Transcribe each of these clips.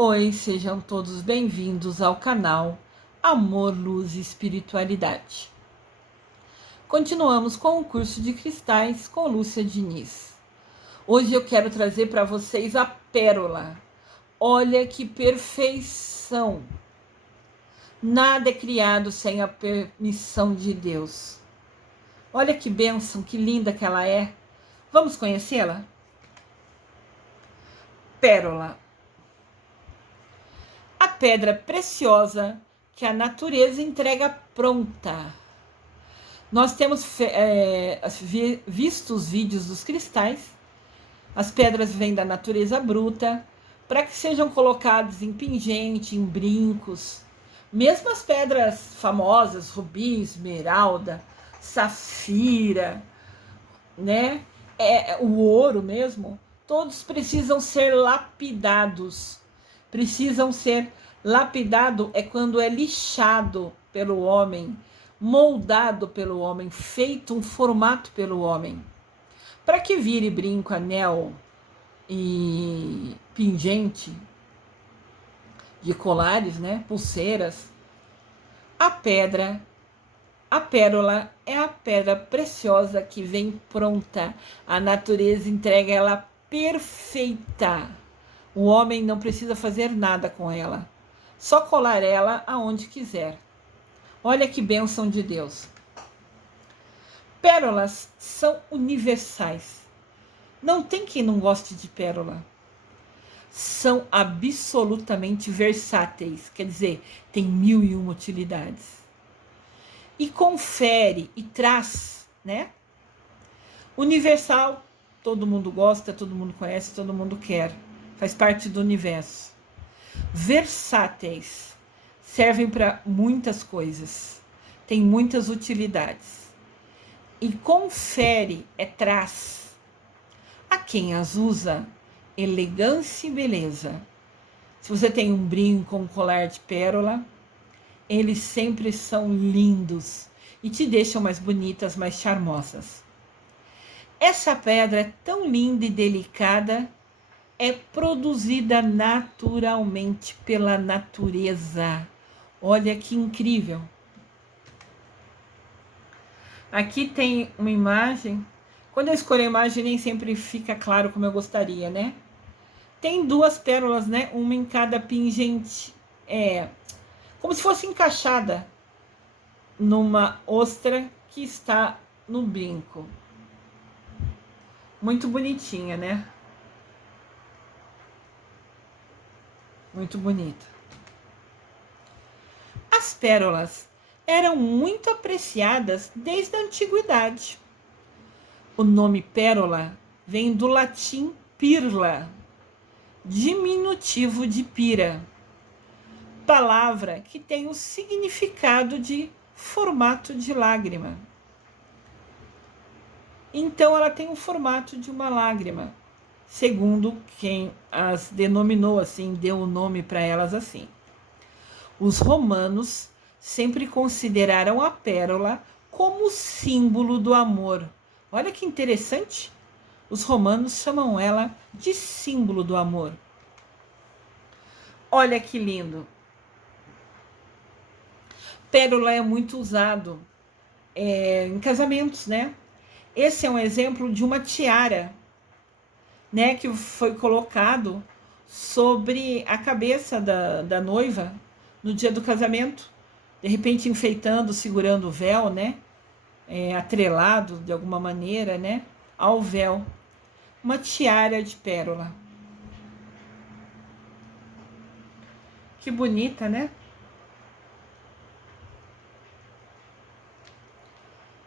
Oi, sejam todos bem-vindos ao canal Amor, Luz e Espiritualidade. Continuamos com o curso de cristais com Lúcia Diniz. Hoje eu quero trazer para vocês a pérola. Olha que perfeição! Nada é criado sem a permissão de Deus. Olha que bênção, que linda que ela é. Vamos conhecê-la? Pérola. A pedra preciosa que a natureza entrega pronta. Nós temos visto os vídeos dos cristais. As pedras vêm da natureza bruta para que sejam colocadas em pingente, em brincos. Mesmo as pedras famosas, rubi, esmeralda, safira, né? O ouro mesmo, todos precisam ser lapidados. Precisam ser lapidado é quando é lixado pelo homem, moldado pelo homem, feito um formato pelo homem. Para que vire brinco, anel e pingente de colares, né, pulseiras, a pérola é a pedra preciosa que vem pronta. A natureza entrega ela perfeita. O homem não precisa fazer nada com ela, só colar ela aonde quiser. Olha que bênção de Deus. Pérolas são universais. Não tem quem não goste de pérola. São absolutamente versáteis, quer dizer, tem 1001 utilidades. E confere e traz, né? Universal, todo mundo gosta, todo mundo conhece, todo mundo quer. Faz parte do universo. Versáteis, servem para muitas coisas, tem muitas utilidades. E confere traz. A quem as usa, elegância e beleza. Se você tem um brinco, um colar de pérola, eles sempre são lindos e te deixam mais bonitas, mais charmosas. Essa pedra é tão linda e delicada, é produzida naturalmente pela natureza. Olha que incrível. Aqui tem uma imagem. Quando eu escolho a imagem, nem sempre fica claro como eu gostaria, né? Tem duas pérolas, né? Uma em cada pingente. Como se fosse encaixada numa ostra que está no brinco. Muito bonitinha, né? Muito bonita. As pérolas eram muito apreciadas desde a antiguidade. O nome pérola vem do latim pirla, diminutivo de pira, palavra que tem o significado de formato de lágrima. Então ela tem o formato de uma lágrima, segundo quem as denominou assim, deu o nome para elas assim. Os romanos sempre consideraram a pérola como símbolo do amor. Olha que interessante. Os romanos chamam ela de símbolo do amor. Olha que lindo. Pérola é muito usado em casamentos, né? Esse é um exemplo de uma tiara, né, que foi colocado sobre a cabeça da noiva no dia do casamento, de repente enfeitando, segurando o véu, né, atrelado de alguma maneira, né, ao véu. Uma tiara de pérola. Que bonita, né?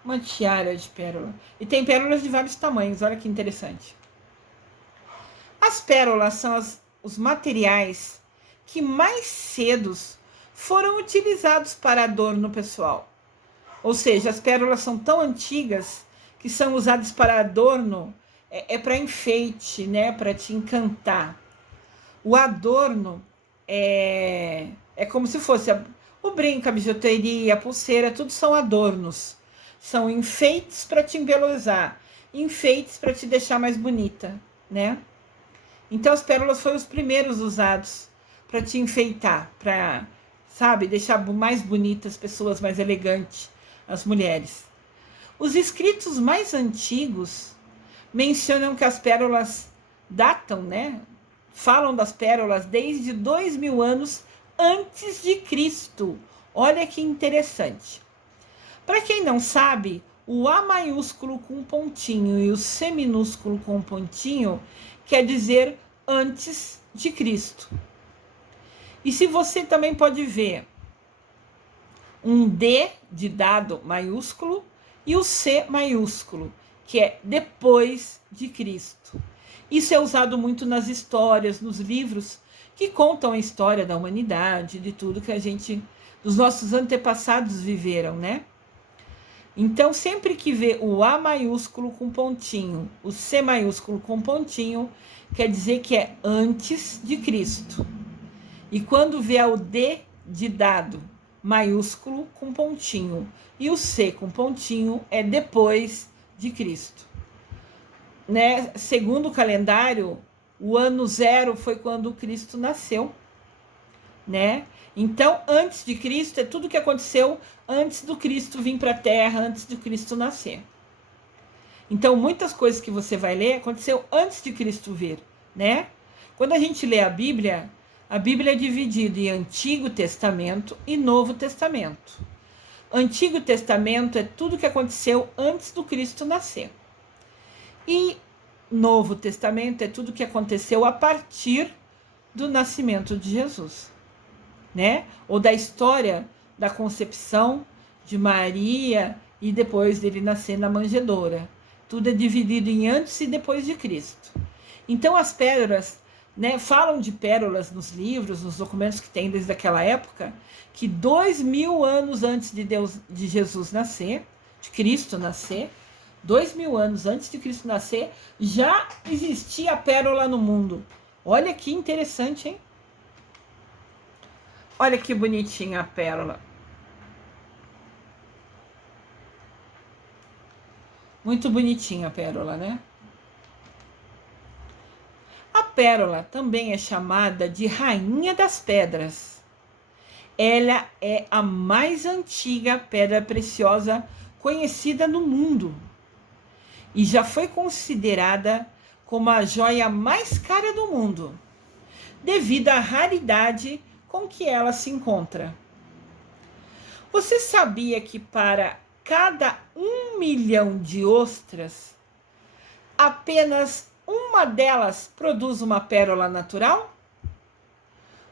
Uma tiara de pérola. E tem pérolas de vários tamanhos, olha que interessante. As pérolas são os materiais que mais cedo foram utilizados para adorno pessoal. Ou seja, as pérolas são tão antigas que são usadas para adorno, para enfeite, né, para te encantar. O adorno é como se fosse o brinco, a bijuteria, a pulseira, tudo são adornos. São enfeites para te embelezar, enfeites para te deixar mais bonita, né? Então as pérolas foram os primeiros usados para te enfeitar, para, sabe, deixar mais bonitas as pessoas, mais elegantes as mulheres. Os escritos mais antigos mencionam que as pérolas datam, né? Falam das pérolas desde 2000 anos antes de Cristo. Olha que interessante. Para quem não sabe, o A maiúsculo com pontinho e o C minúsculo com pontinho quer dizer antes de Cristo. E se você também pode ver um D de dado maiúsculo e o C maiúsculo, que é depois de Cristo. Isso é usado muito nas histórias, nos livros que contam a história da humanidade, de tudo que dos nossos antepassados viveram, né? Então, sempre que vê o A maiúsculo com pontinho, o C maiúsculo com pontinho, quer dizer que é antes de Cristo. E quando vê o D de dado maiúsculo com pontinho e o C com pontinho, é depois de Cristo. Né? Segundo o calendário, o ano 0 foi quando Cristo nasceu, né? Então, antes de Cristo é tudo que aconteceu antes do Cristo vir para a Terra, antes de Cristo nascer. Então, muitas coisas que você vai ler aconteceu antes de Cristo vir, né? Quando a gente lê a Bíblia é dividida em Antigo Testamento e Novo Testamento. Antigo Testamento é tudo que aconteceu antes do Cristo nascer. E Novo Testamento é tudo que aconteceu a partir do nascimento de Jesus, né? Ou da história da concepção de Maria e depois dele nascer na manjedoura. Tudo é dividido em antes e depois de Cristo. Então as pérolas, né, falam de pérolas nos livros, nos documentos que tem desde aquela época, que 2000 anos antes de Jesus nascer, de Cristo nascer, 2000 anos antes de Cristo nascer, já existia a pérola no mundo. Olha que interessante, hein? Olha que bonitinha a pérola. Muito bonitinha a pérola, né? A pérola também é chamada de Rainha das Pedras. Ela é a mais antiga pedra preciosa conhecida no mundo e já foi considerada como a joia mais cara do mundo, devido à raridade com que ela se encontra. Você sabia que para cada 1 milhão de ostras, apenas uma delas produz uma pérola natural?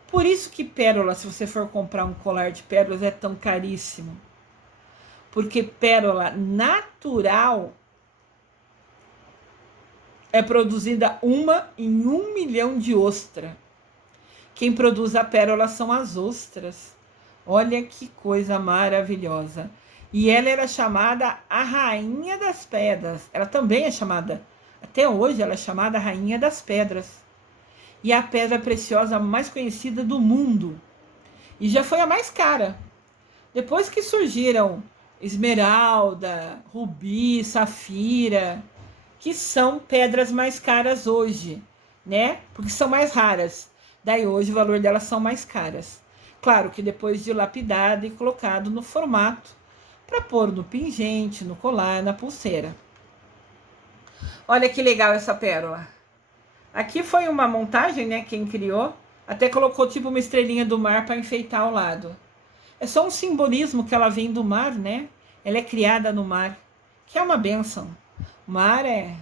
Por isso que pérola, se você for comprar um colar de pérolas, é tão caríssimo. Porque pérola natural é produzida uma em 1 milhão de ostras. Quem produz a pérola são as ostras. Olha que coisa maravilhosa. E ela era chamada a Rainha das Pedras. Ela também é chamada, até hoje ela é chamada a Rainha das Pedras. E é a pedra preciosa mais conhecida do mundo. E já foi a mais cara. Depois que surgiram esmeralda, rubi, safira, que são pedras mais caras hoje, né? Porque são mais raras. Daí hoje o valor delas são mais caras. Claro que depois de lapidado e colocado no formato para pôr no pingente, no colar, na pulseira. Olha que legal essa pérola. Aqui foi uma montagem, né? Quem criou até colocou tipo uma estrelinha do mar para enfeitar ao lado. É só um simbolismo que ela vem do mar, né? Ela é criada no mar, que é uma bênção. O mar é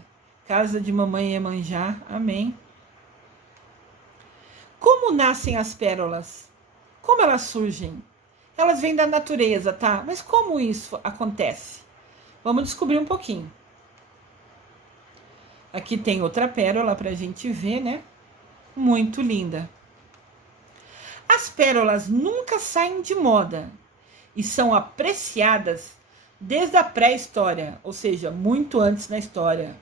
casa de mamãe Iemanjá. Amém. Como nascem as pérolas? Como elas surgem? Elas vêm da natureza, tá? Mas como isso acontece? Vamos descobrir um pouquinho. Aqui tem outra pérola para a gente ver, né? Muito linda. As pérolas nunca saem de moda e são apreciadas desde a pré-história, ou seja, muito antes na história.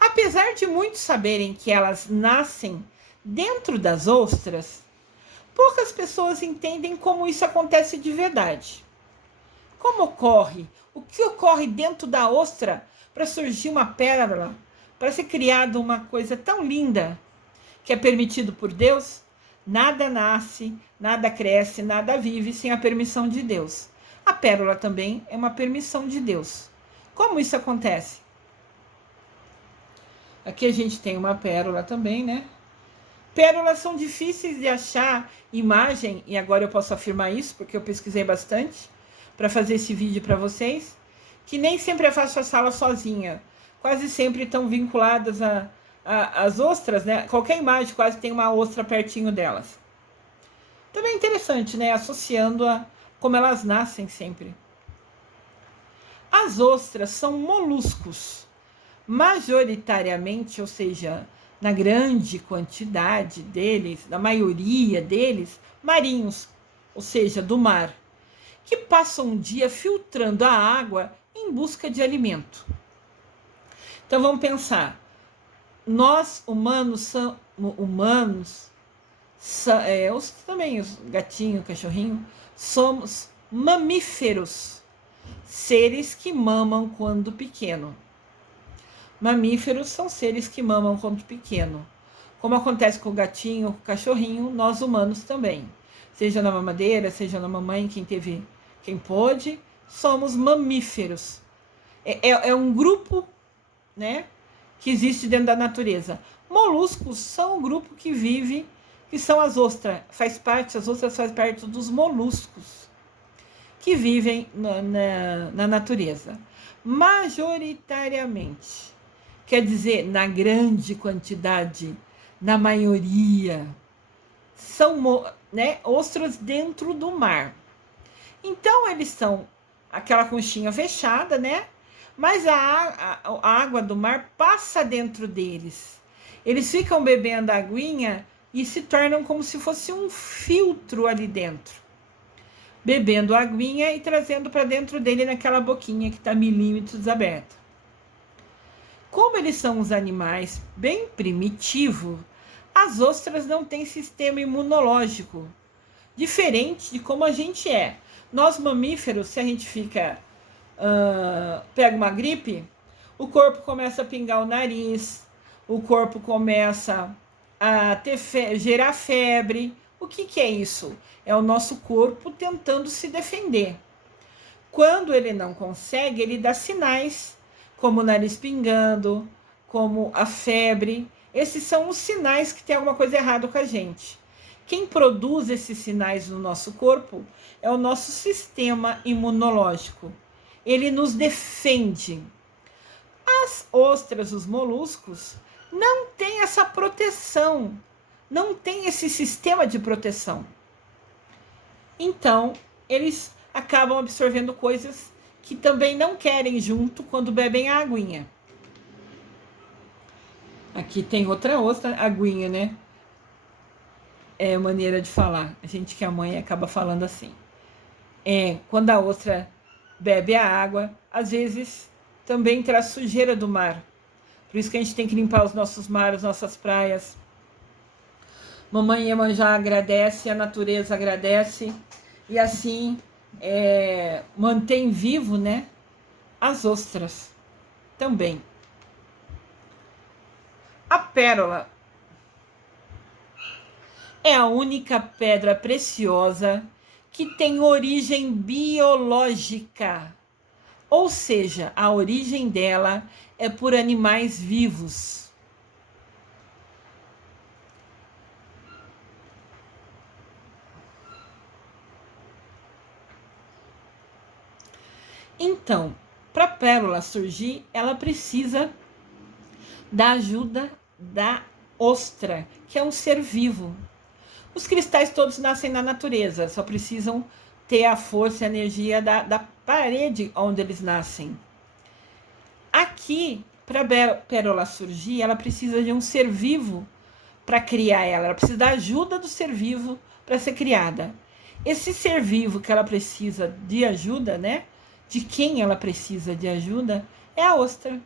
Apesar de muitos saberem que elas nascem dentro das ostras, poucas pessoas entendem como isso acontece de verdade. Como ocorre? O que ocorre dentro da ostra para surgir uma pérola, para ser criada uma coisa tão linda que é permitido por Deus? Nada nasce, nada cresce, nada vive sem a permissão de Deus. A pérola também é uma permissão de Deus. Como isso acontece? Aqui a gente tem uma pérola também, né? Pérolas são difíceis de achar imagem, e agora eu posso afirmar isso, porque eu pesquisei bastante para fazer esse vídeo para vocês, que nem sempre é fácil achá-la sozinha. Quase sempre estão vinculadas às ostras, né? Qualquer imagem quase tem uma ostra pertinho delas. Também é interessante, né? Associando a como elas nascem sempre. As ostras são moluscos, majoritariamente, ou seja, na grande quantidade deles, na maioria deles, marinhos, ou seja, do mar, que passam um dia filtrando a água em busca de alimento. Então vamos pensar, nós humanos, também os gatinhos, cachorrinho, somos mamíferos, seres que mamam quando pequeno. Mamíferos são seres que mamam quando pequeno. Como acontece com o gatinho, com o cachorrinho, nós humanos também. Seja na mamadeira, seja na mamãe, quem pôde, somos mamíferos. É um grupo, né, que existe dentro da natureza. Moluscos são um grupo que vive, que são as ostras. As ostras fazem parte dos moluscos que vivem na natureza. Majoritariamente. Quer dizer, na grande quantidade, na maioria, são, né, ostras dentro do mar. Então, eles são aquela conchinha fechada, né? Mas a água do mar passa dentro deles. Eles ficam bebendo a aguinha e se tornam como se fosse um filtro ali dentro. Bebendo a aguinha e trazendo para dentro dele naquela boquinha que está milímetros aberta. Como eles são uns animais bem primitivos, as ostras não têm sistema imunológico, diferente de como a gente é. Nós mamíferos, se a gente pega uma gripe, o corpo começa a pingar o nariz, o corpo começa a gerar febre. O que é isso? É o nosso corpo tentando se defender. Quando ele não consegue, ele dá sinais, como o nariz pingando, como a febre. Esses são os sinais que tem alguma coisa errada com a gente. Quem produz esses sinais no nosso corpo é o nosso sistema imunológico. Ele nos defende. As ostras, os moluscos, não têm essa proteção, não tem esse sistema de proteção. Então, eles acabam absorvendo coisas que também não querem junto quando bebem a aguinha. Aqui tem outra ostra, aguinha, né? É maneira de falar. A gente que é mãe acaba falando assim. Quando a ostra bebe a água, às vezes também traz sujeira do mar. Por isso que a gente tem que limpar os nossos mares, nossas praias. Mamãe Iemanjá agradece, a natureza agradece. E assim mantém vivo, né, as ostras também. A pérola é a única pedra preciosa que tem origem biológica, ou seja, a origem dela é por animais vivos. Então, para a pérola surgir, ela precisa da ajuda da ostra, que é um ser vivo. Os cristais todos nascem na natureza, só precisam ter a força e a energia da parede onde eles nascem. Aqui, para a pérola surgir, ela precisa de um ser vivo para criar ela. Ela precisa da ajuda do ser vivo para ser criada. Esse ser vivo que ela precisa de ajuda, né? De quem ela precisa de ajuda, é a ostra.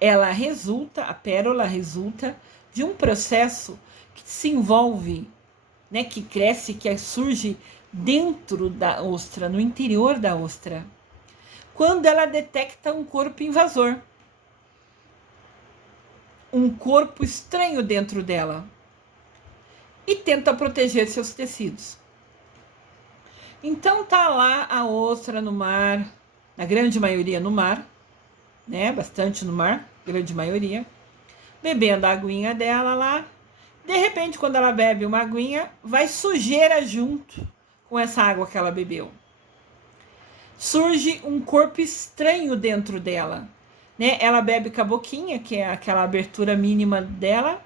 A pérola resulta de um processo que se envolve, né, que cresce, que surge dentro da ostra, no interior da ostra, quando ela detecta um corpo invasor, um corpo estranho dentro dela. e tenta proteger seus tecidos. Então tá lá a ostra no mar, na grande maioria no mar, né? Bastante no mar, grande maioria, bebendo a aguinha dela lá. De repente, quando ela bebe uma aguinha, vai sujeira junto com essa água que ela bebeu. Surge um corpo estranho dentro dela, né? Ela bebe com a boquinha, que é aquela abertura mínima dela.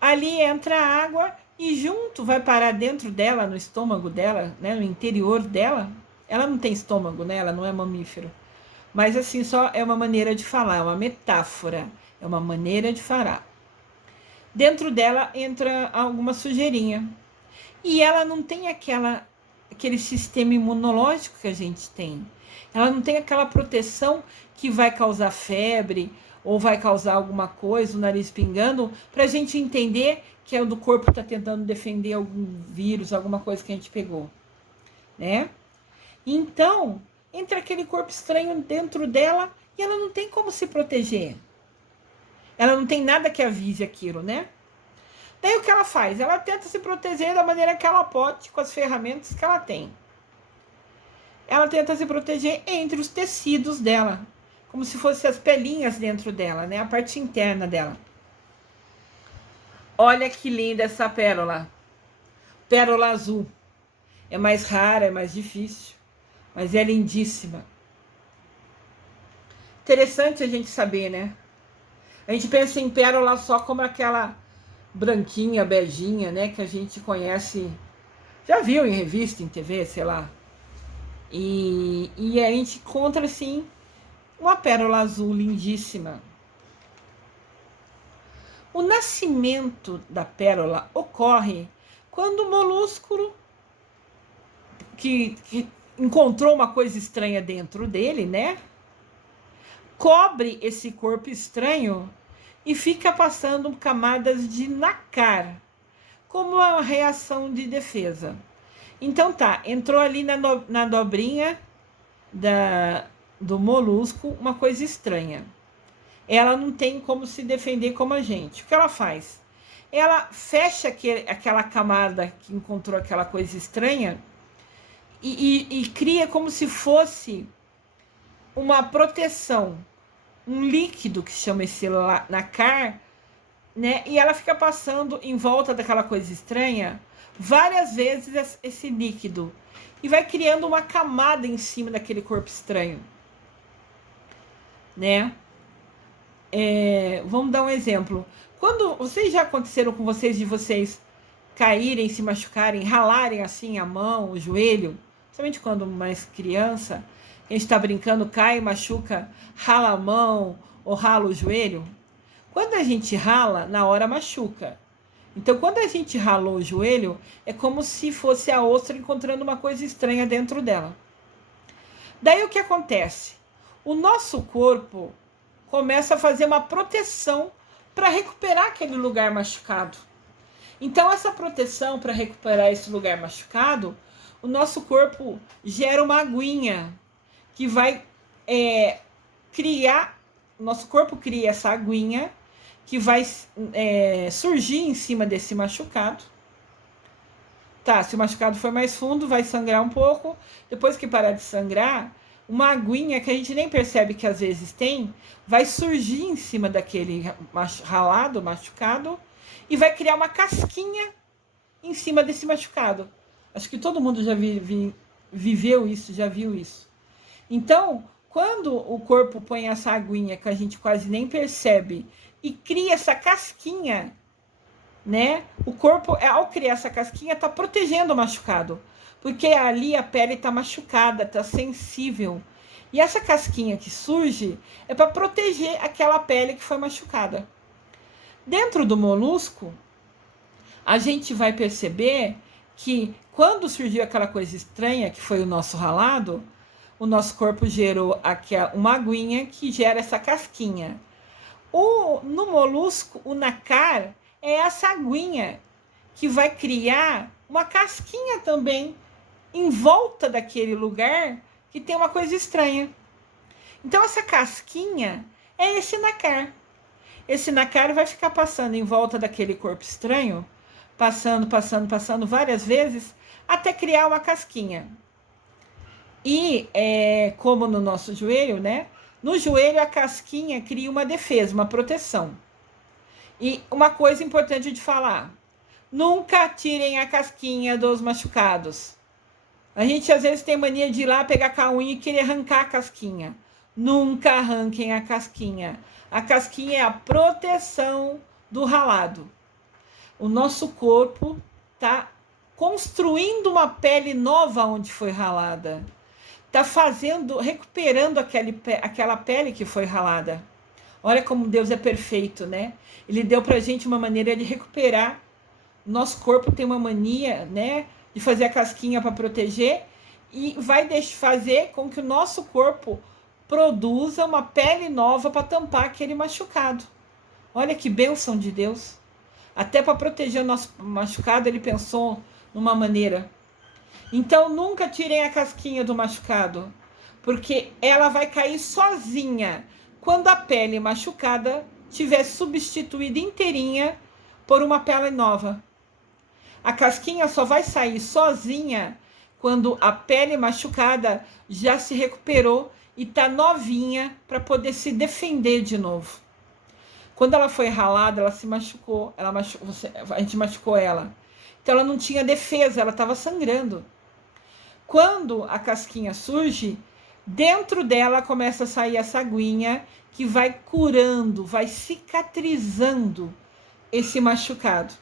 Ali entra a água e junto vai parar dentro dela, no estômago dela, né? No interior dela. Ela não tem estômago, né? Ela não é mamífero. Mas assim, só é uma maneira de falar, é uma metáfora, é uma maneira de falar. Dentro dela entra alguma sujeirinha. E ela não tem aquele sistema imunológico que a gente tem. Ela não tem aquela proteção que vai causar febre ou vai causar alguma coisa, o nariz pingando, para a gente entender que é o do corpo está tentando defender algum vírus, alguma coisa que a gente pegou, né? Então, entra aquele corpo estranho dentro dela e ela não tem como se proteger. Ela não tem nada que avise aquilo, né? Daí o que ela faz? Ela tenta se proteger da maneira que ela pode, com as ferramentas que ela tem. Ela tenta se proteger entre os tecidos dela, como se fossem as pelinhas dentro dela, né? A parte interna dela. Olha que linda essa pérola. Pérola azul. É mais rara, é mais difícil, mas é lindíssima. Interessante a gente saber, né? A gente pensa em pérola só como aquela branquinha, beijinha, né? Que a gente conhece, já viu em revista, em TV, sei lá. E a gente encontra, assim, uma pérola azul lindíssima. O nascimento da pérola ocorre quando o molúsculo que encontrou uma coisa estranha dentro dele, né? Cobre esse corpo estranho e fica passando camadas de nácar, como uma reação de defesa. Então tá, entrou ali na dobrinha do molusco uma coisa estranha. Ela não tem como se defender como a gente. O que ela faz? Ela fecha aquela camada que encontrou aquela coisa estranha e cria como se fosse uma proteção, um líquido que chama esse nácar, né? E ela fica passando em volta daquela coisa estranha várias vezes esse líquido e vai criando uma camada em cima daquele corpo estranho, né? Vamos dar um exemplo. Quando vocês já aconteceram com vocês de vocês caírem, se machucarem, ralarem assim a mão, o joelho, principalmente quando mais criança, a gente está brincando, cai, machuca, rala a mão ou rala o joelho. Quando a gente rala, na hora machuca. Então, quando a gente ralou o joelho, é como se fosse a ostra encontrando uma coisa estranha dentro dela. Daí o que acontece? O nosso corpo começa a fazer uma proteção para recuperar aquele lugar machucado. Então, essa proteção para recuperar esse lugar machucado, o nosso corpo gera uma aguinha que vai criar, o nosso corpo cria essa aguinha que vai surgir em cima desse machucado. Tá, se o machucado for mais fundo, vai sangrar um pouco. Depois que parar de sangrar, uma aguinha que a gente nem percebe que às vezes tem, vai surgir em cima daquele ralado, machucado, e vai criar uma casquinha em cima desse machucado. Acho que todo mundo já viveu isso, já viu isso. Então, quando o corpo põe essa aguinha que a gente quase nem percebe e cria essa casquinha, né? O corpo, ao criar essa casquinha, está protegendo o machucado. Porque ali a pele está machucada, está sensível. E essa casquinha que surge é para proteger aquela pele que foi machucada. Dentro do molusco, a gente vai perceber que quando surgiu aquela coisa estranha, que foi o nosso ralado, o nosso corpo gerou aqui uma aguinha que gera essa casquinha. No molusco, o nácar é essa aguinha que vai criar uma casquinha também em volta daquele lugar que tem uma coisa estranha. Então, essa casquinha é esse nácar. Esse nácar vai ficar passando em volta daquele corpo estranho passando várias vezes, até criar uma casquinha. E como no nosso joelho, né? No joelho a casquinha cria uma defesa, uma proteção. E uma coisa importante de falar: nunca tirem a casquinha dos machucados. A gente às vezes tem mania de ir lá pegar com a unha e querer arrancar a casquinha. Nunca arranquem a casquinha. A casquinha é a proteção do ralado. O nosso corpo está construindo uma pele nova onde foi ralada. Está recuperando aquela pele que foi ralada. Olha como Deus é perfeito, né? Ele deu pra gente uma maneira de recuperar. Nosso corpo tem uma mania, né, de fazer a casquinha para proteger e vai fazer com que o nosso corpo produza uma pele nova para tampar aquele machucado. Olha que bênção de Deus. Até para proteger o nosso machucado, ele pensou numa maneira. Então, nunca tirem a casquinha do machucado, porque ela vai cair sozinha quando a pele machucada tiver substituída inteirinha por uma pele nova. A casquinha só vai sair sozinha quando a pele machucada já se recuperou e está novinha para poder se defender de novo. Quando ela foi ralada, ela se machucou, a gente machucou ela. Então ela não tinha defesa, ela estava sangrando. Quando a casquinha surge, dentro dela começa a sair essa aguinha que vai curando, vai cicatrizando esse machucado.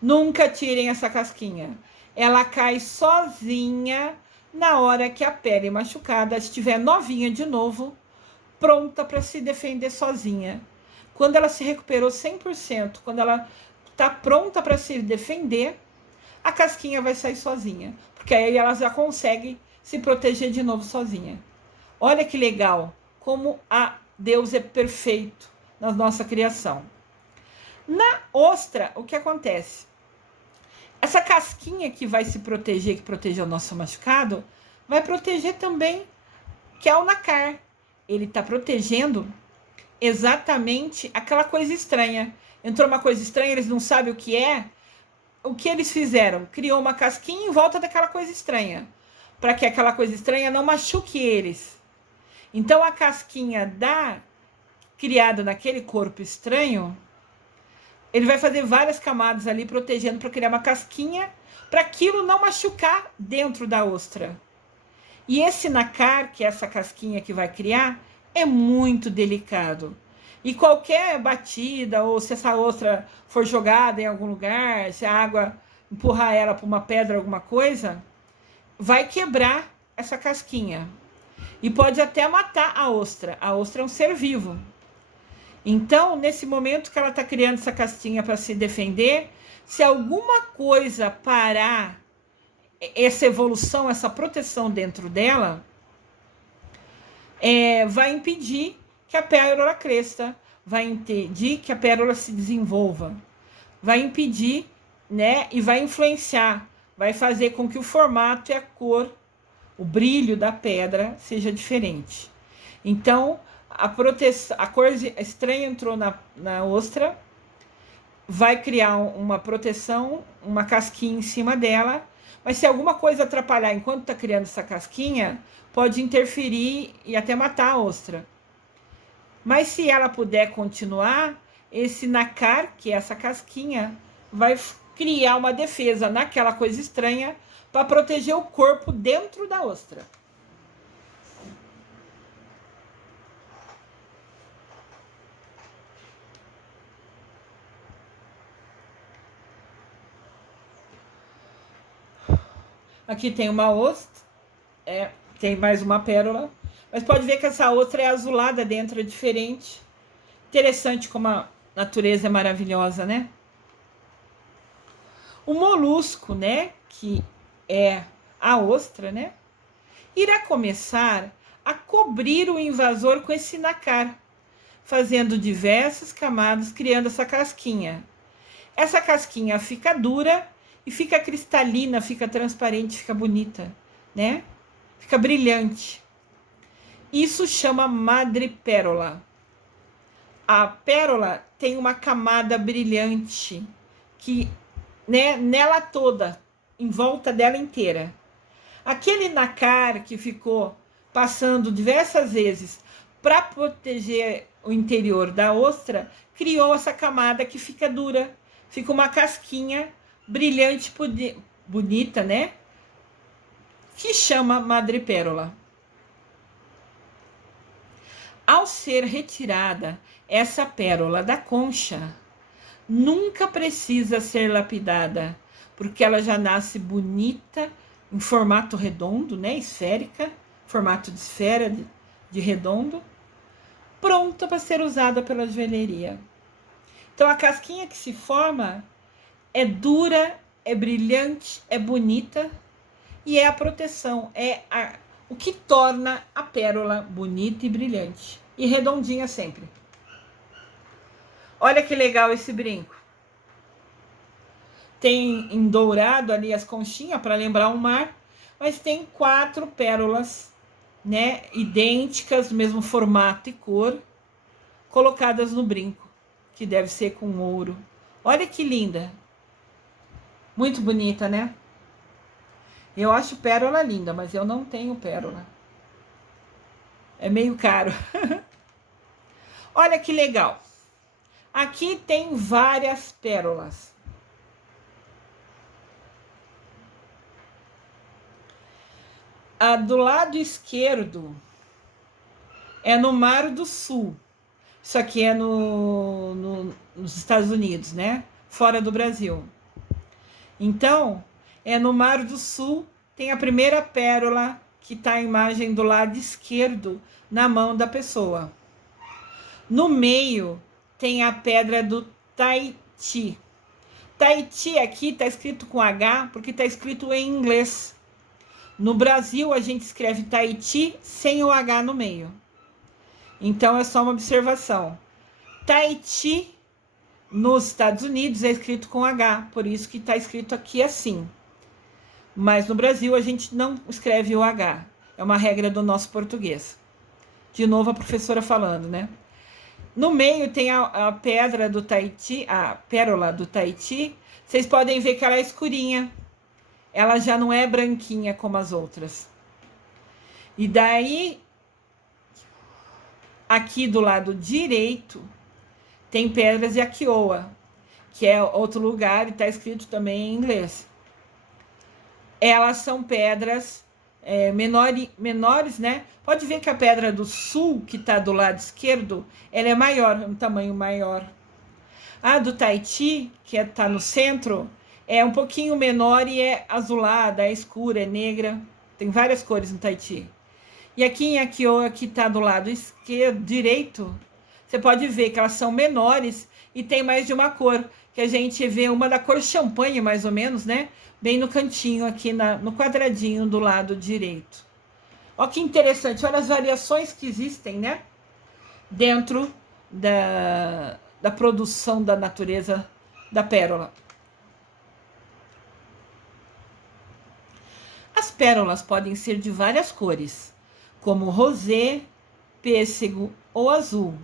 Nunca tirem essa casquinha. Ela cai sozinha na hora que a pele machucada estiver novinha de novo, pronta para se defender sozinha. Quando ela se recuperou 100%, quando ela está pronta para se defender, a casquinha vai sair sozinha, porque aí ela já consegue se proteger de novo sozinha. Olha que legal, como Deus é perfeito na nossa criação. Na ostra, o que acontece? Essa casquinha que vai se proteger, que protege o nosso machucado, vai proteger também, que é o nacar. Ele está protegendo exatamente aquela coisa estranha. Entrou uma coisa estranha, eles não sabem o que é. O que eles fizeram? Criou uma casquinha em volta daquela coisa estranha, para que aquela coisa estranha não machuque eles. Então a casquinha criada naquele corpo estranho, ele vai fazer várias camadas ali protegendo para criar uma casquinha para aquilo não machucar dentro da ostra. E esse nacar, que é essa casquinha que vai criar, é muito delicado. E qualquer batida, ou se essa ostra for jogada em algum lugar, se a água empurrar ela para uma pedra, alguma coisa, vai quebrar essa casquinha. E pode até matar a ostra. A ostra é um ser vivo. Então, nesse momento que ela está criando essa casquinha para se defender, se alguma coisa parar essa evolução, essa proteção dentro dela, vai impedir que a pérola cresça, vai impedir que a pérola se desenvolva, vai impedir, né, e vai influenciar, vai fazer com que o formato e a cor, o brilho da pedra seja diferente. Então, a cor estranha entrou na ostra, vai criar uma proteção, uma casquinha em cima dela, mas se alguma coisa atrapalhar enquanto está criando essa casquinha, pode interferir e até matar a ostra. Mas se ela puder continuar, esse nacar, que é essa casquinha, vai criar uma defesa naquela coisa estranha para proteger o corpo dentro da ostra. Aqui tem uma ostra, tem mais uma pérola, mas pode ver que essa ostra é azulada dentro, é diferente. Interessante como a natureza é maravilhosa, né? O molusco, né, que é a ostra, né, irá começar a cobrir o invasor com esse nacar, fazendo diversas camadas, criando essa casquinha. Essa casquinha fica dura e fica cristalina, fica transparente, fica bonita, né? Fica brilhante. Isso chama madrepérola. A pérola tem uma camada brilhante que né, nela toda, em volta dela inteira. Aquele nácar que ficou passando diversas vezes para proteger o interior da ostra, criou essa camada que fica dura, fica uma casquinha brilhante, bonita, né? Que chama madrepérola. Ao ser retirada essa pérola da concha, nunca precisa ser lapidada, porque ela já nasce bonita, em formato redondo, né? Esférica, formato de esfera, de redondo, pronta para ser usada pela joalheria. Então a casquinha que se forma é dura, é brilhante, é bonita e é a proteção, o que torna a pérola bonita e brilhante e redondinha sempre. Olha que legal esse brinco. Tem em dourado ali as conchinhas para lembrar o mar, mas tem 4 pérolas, né, idênticas, mesmo formato e cor, colocadas no brinco, que deve ser com ouro. Olha que linda. Muito bonita, né? Eu acho pérola linda, mas eu não tenho pérola. É meio caro. Olha que legal. Aqui tem várias pérolas. A do lado esquerdo é no Mar do Sul. Isso aqui é nos Estados Unidos, né? Fora do Brasil. Então, é no Mar do Sul, tem a primeira pérola, que está a imagem do lado esquerdo, na mão da pessoa. No meio, tem a pedra do Tahiti. Tahiti aqui está escrito com H, porque está escrito em inglês. No Brasil, a gente escreve Tahiti sem o H no meio. Então, é só uma observação. Tahiti, nos Estados Unidos, é escrito com H, por isso que está escrito aqui assim. Mas no Brasil, a gente não escreve o H. É uma regra do nosso português. De novo, a professora falando, né? No meio tem a pedra do Tahiti, a pérola do Tahiti. Vocês podem ver que ela é escurinha. Ela já não é branquinha como as outras. E daí, aqui do lado direito, tem pedras de Aquioa, que é outro lugar e está escrito também em inglês. Elas são pedras menores, né? Pode ver que a pedra do sul, que está do lado esquerdo, ela é maior, um tamanho maior. A do Tahiti, que está no centro, é um pouquinho menor e é azulada, é escura, é negra. Tem várias cores no Tahiti. E aqui em Aquioa, que está do lado direito, você pode ver que elas são menores e tem mais de uma cor, que a gente vê uma da cor champanhe, mais ou menos, né? Bem no cantinho aqui, no quadradinho do lado direito. Olha que interessante, olha as variações que existem, né? Dentro da produção da natureza da pérola. As pérolas podem ser de várias cores, como rosé, pêssego ou azul.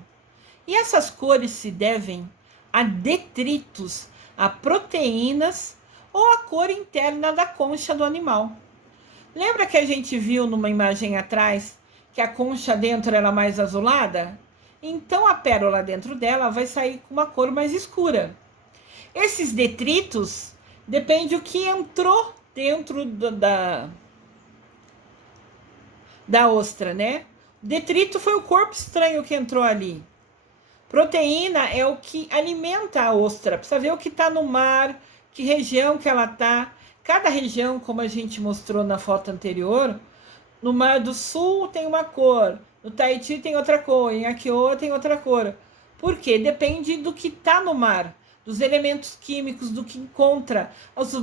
E essas cores se devem a detritos, a proteínas ou a cor interna da concha do animal. Lembra que a gente viu numa imagem atrás que a concha dentro era mais azulada? Então a pérola dentro dela vai sair com uma cor mais escura. Esses detritos depende do que entrou dentro da ostra, né? Detrito foi o corpo estranho que entrou ali. Proteína é o que alimenta a ostra. Precisa ver o que está no mar, que região que ela está. Cada região, como a gente mostrou na foto anterior, no Mar do Sul tem uma cor, no Tahiti tem outra cor, em Aquioa tem outra cor. Por quê? Depende do que está no mar, dos elementos químicos, do que encontra.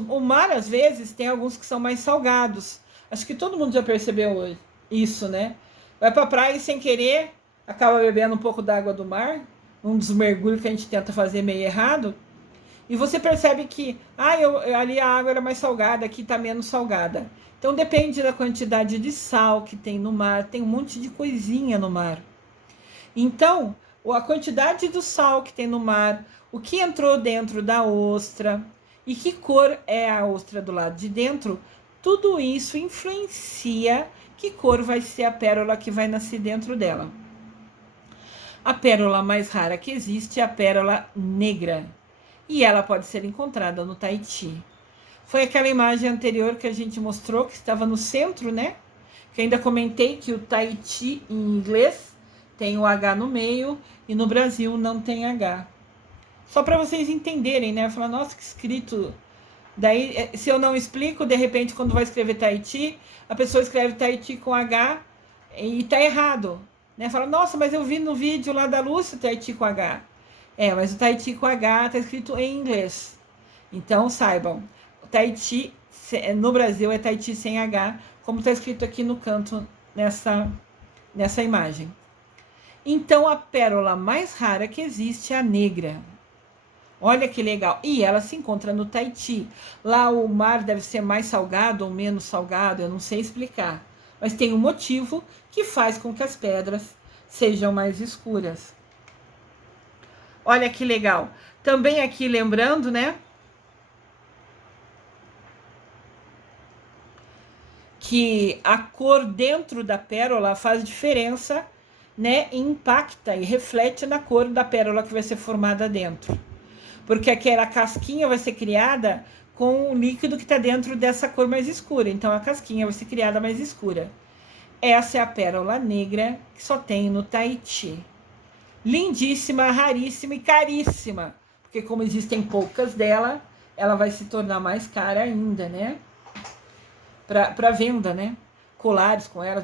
O mar, às vezes, tem alguns que são mais salgados. Acho que todo mundo já percebeu isso, né? Vai para a praia e, sem querer, acaba bebendo um pouco da água do mar, um dos mergulhos que a gente tenta fazer meio errado, e você percebe que ali a água era mais salgada, aqui está menos salgada. Então depende da quantidade de sal que tem no mar, tem um monte de coisinha no mar. Então, a quantidade do sal que tem no mar, o que entrou dentro da ostra, e que cor é a ostra do lado de dentro, tudo isso influencia que cor vai ser a pérola que vai nascer dentro dela. A pérola mais rara que existe é a pérola negra, e ela pode ser encontrada no Tahiti. Foi aquela imagem anterior que a gente mostrou, que estava no centro, né? Que ainda comentei que o Tahiti em inglês tem o H no meio e no Brasil não tem H. Só para vocês entenderem, né? Falar, nossa, que escrito. Daí, se eu não explico, de repente, quando vai escrever Tahiti, a pessoa escreve Tahiti com H e tá errado. Né? Fala, nossa, mas eu vi no vídeo lá da Lúcia Tahiti com H. Mas o Tahiti com H tá escrito em inglês. Então, saibam, Tahiti no Brasil é Tahiti sem H, como está escrito aqui no canto nessa imagem. Então, a pérola mais rara que existe é a negra. Olha que legal. E ela se encontra no Tahiti. Lá o mar deve ser mais salgado ou menos salgado, eu não sei explicar. Mas tem um motivo que faz com que as pedras sejam mais escuras. Olha que legal. Também aqui lembrando, né? Que a cor dentro da pérola faz diferença, né? E impacta e reflete na cor da pérola que vai ser formada dentro. Porque aquela casquinha vai ser criada com o líquido que está dentro dessa cor mais escura. Então, a casquinha vai ser criada mais escura. Essa é a pérola negra que só tem no Tahiti. Lindíssima, raríssima e caríssima. Porque como existem poucas dela, ela vai se tornar mais cara ainda, né? Para venda, né? Colares com elas,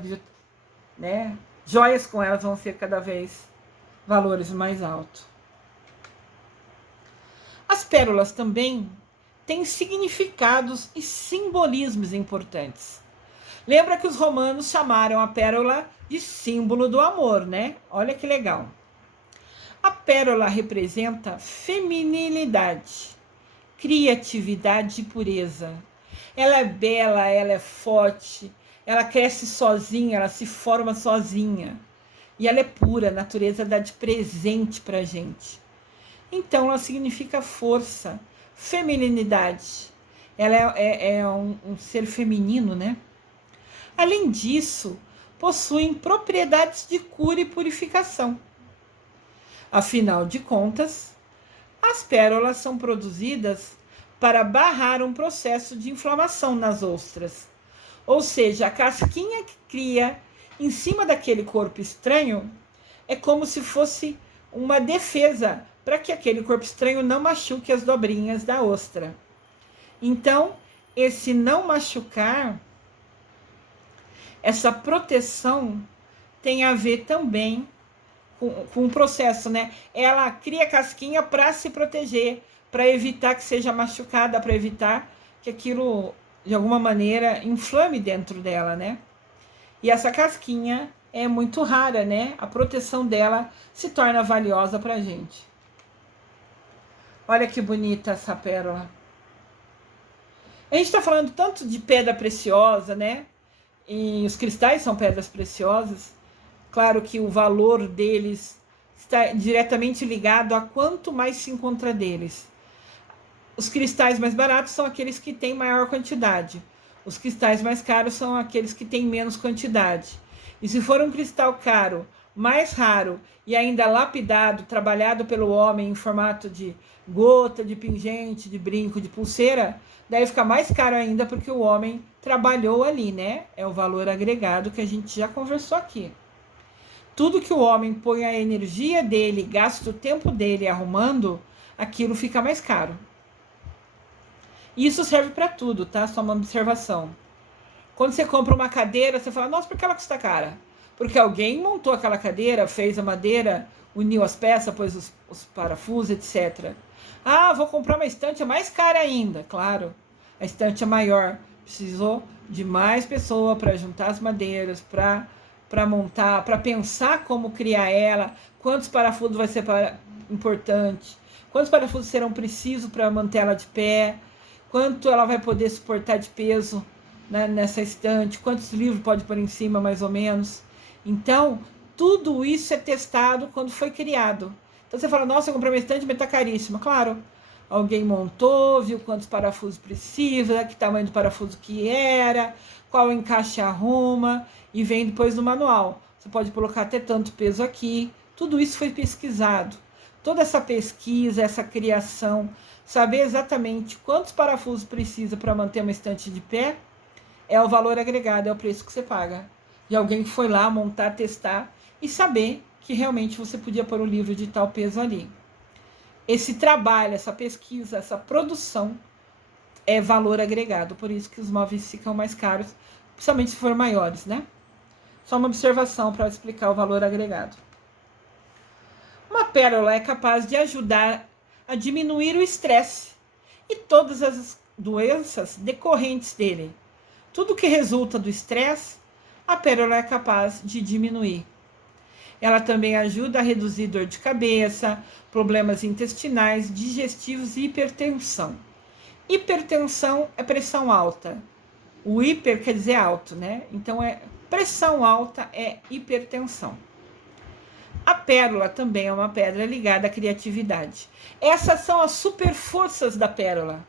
né? Joias com elas vão ser cada vez valores mais altos. As pérolas também têm significados e simbolismos importantes. Lembra que os romanos chamaram a pérola de símbolo do amor, né? Olha que legal. A pérola representa feminilidade, criatividade e pureza. Ela é bela, ela é forte, ela cresce sozinha, ela se forma sozinha. E ela é pura, a natureza dá de presente pra gente. Então, ela significa força, feminilidade. Ela é um ser feminino, né? Além disso, possuem propriedades de cura e purificação. Afinal de contas, as pérolas são produzidas para barrar um processo de inflamação nas ostras. Ou seja, a casquinha que cria em cima daquele corpo estranho é como se fosse uma defesa para que aquele corpo estranho não machuque as dobrinhas da ostra. Então, esse não machucar, essa proteção tem a ver também com o processo, né? Ela cria casquinha para se proteger, para evitar que seja machucada, para evitar que aquilo, de alguma maneira, inflame dentro dela, né? E essa casquinha é muito rara, né? A proteção dela se torna valiosa para a gente. Olha que bonita essa pérola. A gente está falando tanto de pedra preciosa, né? E os cristais são pedras preciosas. Claro que o valor deles está diretamente ligado a quanto mais se encontra deles. Os cristais mais baratos são aqueles que têm maior quantidade. Os cristais mais caros são aqueles que têm menos quantidade. E se for um cristal caro, mais raro e ainda lapidado, trabalhado pelo homem em formato de gota, de pingente, de brinco, de pulseira, daí fica mais caro ainda porque o homem trabalhou ali, né? É o valor agregado que a gente já conversou aqui. Tudo que o homem põe a energia dele, gasta o tempo dele arrumando, aquilo fica mais caro. Isso serve para tudo, tá? Só uma observação. Quando você compra uma cadeira, você fala, nossa, por que ela custa cara? Porque alguém montou aquela cadeira, fez a madeira, uniu as peças, pôs os parafusos, etc. Ah, vou comprar uma estante, é mais cara ainda. Claro, a estante é maior. Precisou de mais pessoa para juntar as madeiras, para montar, para pensar como criar ela, quantos parafusos vai ser importante, quantos parafusos serão precisos para manter ela de pé, quanto ela vai poder suportar de peso, né, nessa estante, quantos livros pode pôr em cima, mais ou menos. Então, tudo isso é testado quando foi criado. Então você fala, nossa, eu comprei uma estante, mas está caríssima. Claro, Alguém montou, viu quantos parafusos precisa, que tamanho do parafuso que era, qual encaixe arruma, e vem depois no manual. Você pode colocar até tanto peso aqui. Tudo isso foi pesquisado. Toda essa pesquisa, essa criação, saber exatamente quantos parafusos precisa para manter uma estante de pé, é o valor agregado, é o preço que você paga. De alguém que foi lá montar, testar e saber que realmente você podia pôr um livro de tal peso ali. Esse trabalho, essa pesquisa, essa produção é valor agregado. Por isso que os móveis ficam mais caros, principalmente se for maiores, né? Só uma observação para explicar o valor agregado. Uma pérola é capaz de ajudar a diminuir o estresse e todas as doenças decorrentes dele. Tudo que resulta do estresse, a pérola é capaz de diminuir. Ela também ajuda a reduzir dor de cabeça, problemas intestinais, digestivos e hipertensão. Hipertensão é pressão alta. O hiper quer dizer alto, né? Então, pressão alta é hipertensão. A pérola também é uma pedra ligada à criatividade. Essas são as super forças da pérola.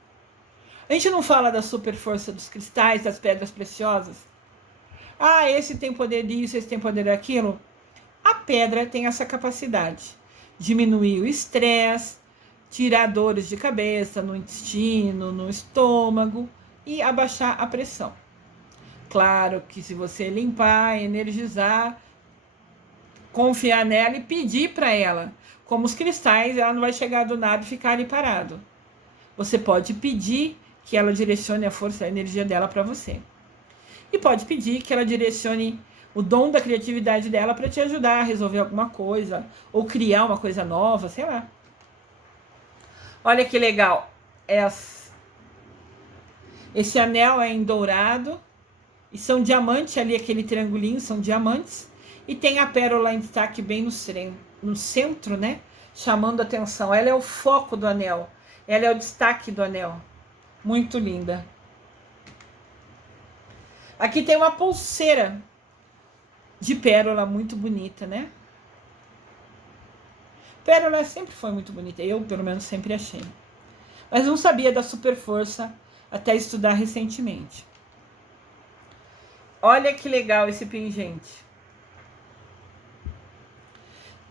A gente não fala da super força dos cristais, das pedras preciosas. Ah, esse tem poder disso, esse tem poder daquilo. A pedra tem essa capacidade. Diminuir o estresse, tirar dores de cabeça no intestino, no estômago e abaixar a pressão. Claro que se você limpar, energizar, confiar nela e pedir para ela. Como os cristais, ela não vai chegar do nada e ficar ali parado. Você pode pedir que ela direcione a força, a energia dela para você. E pode pedir que ela direcione o dom da criatividade dela para te ajudar a resolver alguma coisa, ou criar uma coisa nova, sei lá. Olha que legal. Esse anel é em dourado, e são diamantes ali, aquele triangulinho, são diamantes. E tem a pérola em destaque bem no centro, né? Chamando a atenção. Ela é o foco do anel. Ela é o destaque do anel. Muito linda. Aqui tem uma pulseira de pérola muito bonita, né? Pérola sempre foi muito bonita. Eu, pelo menos, sempre achei. Mas não sabia da super força até estudar recentemente. Olha que legal esse pingente.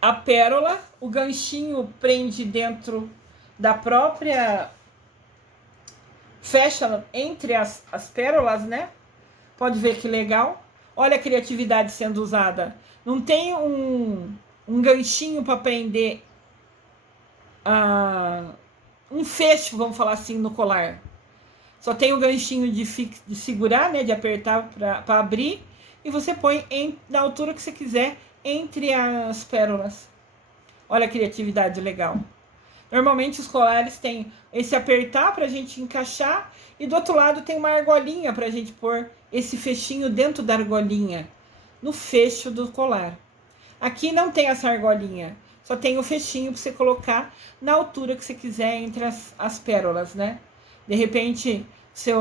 A pérola, o ganchinho prende dentro da própria... Fecha entre as pérolas, né? Pode ver que legal. Olha a criatividade sendo usada. Não tem um ganchinho para prender um fecho, vamos falar assim, no colar. Só tem o ganchinho de segurar, né? De apertar para abrir. E você põe na altura que você quiser entre as pérolas. Olha a criatividade legal. Normalmente os colares têm esse apertar para a gente encaixar e do outro lado tem uma argolinha para a gente pôr esse fechinho dentro da argolinha, no fecho do colar. Aqui não tem essa argolinha, só tem o fechinho para você colocar na altura que você quiser entre as pérolas, né? De repente, se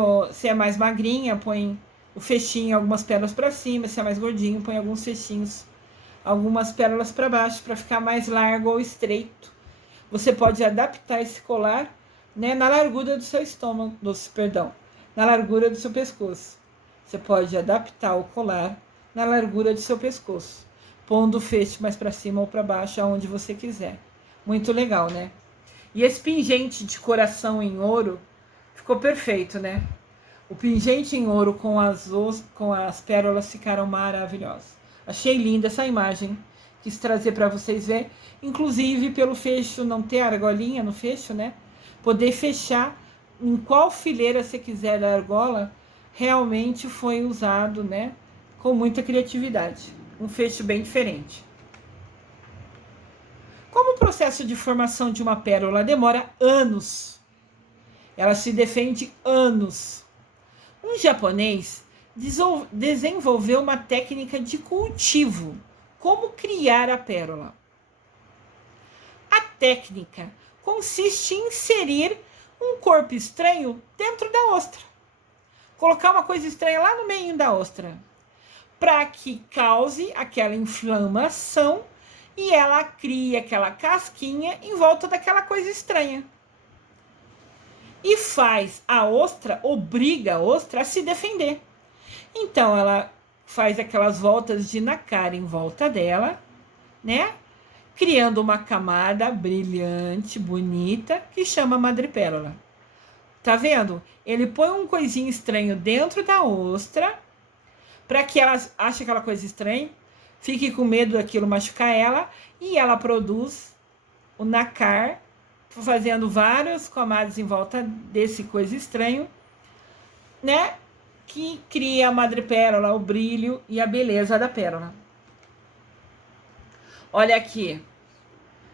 é mais magrinha, põe o fechinho, algumas pérolas para cima, se é mais gordinho, põe alguns fechinhos, algumas pérolas para baixo, para ficar mais largo ou estreito. Você pode adaptar esse colar, né, na largura do seu estômago, na largura do seu pescoço. Você pode adaptar o colar na largura do seu pescoço, pondo o feixe mais para cima ou para baixo, aonde você quiser. Muito legal, né? E esse pingente de coração em ouro ficou perfeito, né? O pingente em ouro com as pérolas ficaram maravilhosos. Achei linda essa imagem. Quis trazer para vocês verem, inclusive pelo fecho não ter argolinha no fecho, né? Poder fechar em qual fileira você quiser da argola, realmente foi usado, né? Com muita criatividade. Um fecho bem diferente. Como o processo de formação de uma pérola demora anos, ela se defende anos. Um japonês desenvolveu uma técnica de cultivo. Como criar a pérola? A técnica consiste em inserir um corpo estranho dentro da ostra. Colocar uma coisa estranha lá no meio da ostra. Para que cause aquela inflamação e ela crie aquela casquinha em volta daquela coisa estranha. e faz a ostra, obriga a ostra a se defender. Então ela faz aquelas voltas de nácar em volta dela, né? Criando uma camada brilhante, bonita, que chama madrepérola. Tá vendo? Ele põe um coisinho estranho dentro da ostra, para que ela ache aquela coisa estranha, fique com medo daquilo machucar ela, e ela produz o nácar, fazendo várias camadas em volta desse coisa estranho, né? Que cria a madrepérola, o brilho e a beleza da pérola. Olha aqui.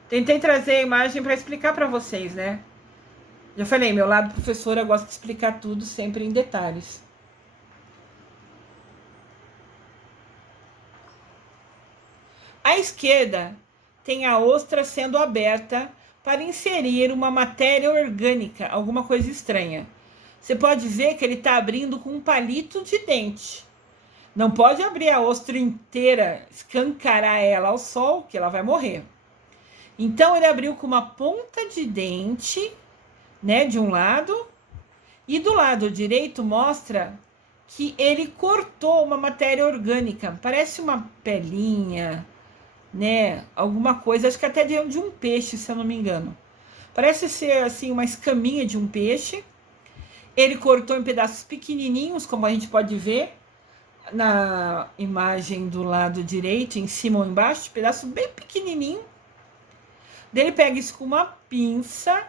Tentei trazer a imagem para explicar para vocês, né? Já falei, meu lado professora gosta de explicar tudo sempre em detalhes. À esquerda tem a ostra sendo aberta para inserir uma matéria orgânica, alguma coisa estranha. Você pode ver que ele está abrindo com um palito de dente. Não pode abrir a ostra inteira, escancarar ela ao sol, que ela vai morrer. Então ele abriu com uma ponta de dente, né, de um lado, e do lado direito mostra que ele cortou uma matéria orgânica, parece uma pelinha, né, alguma coisa, acho que até de um peixe, se eu não me engano. Parece ser assim uma escaminha de um peixe. Ele cortou em pedaços pequenininhos, como a gente pode ver na imagem do lado direito, em cima ou embaixo, pedaço bem pequenininho. Daí ele pega isso com uma pinça,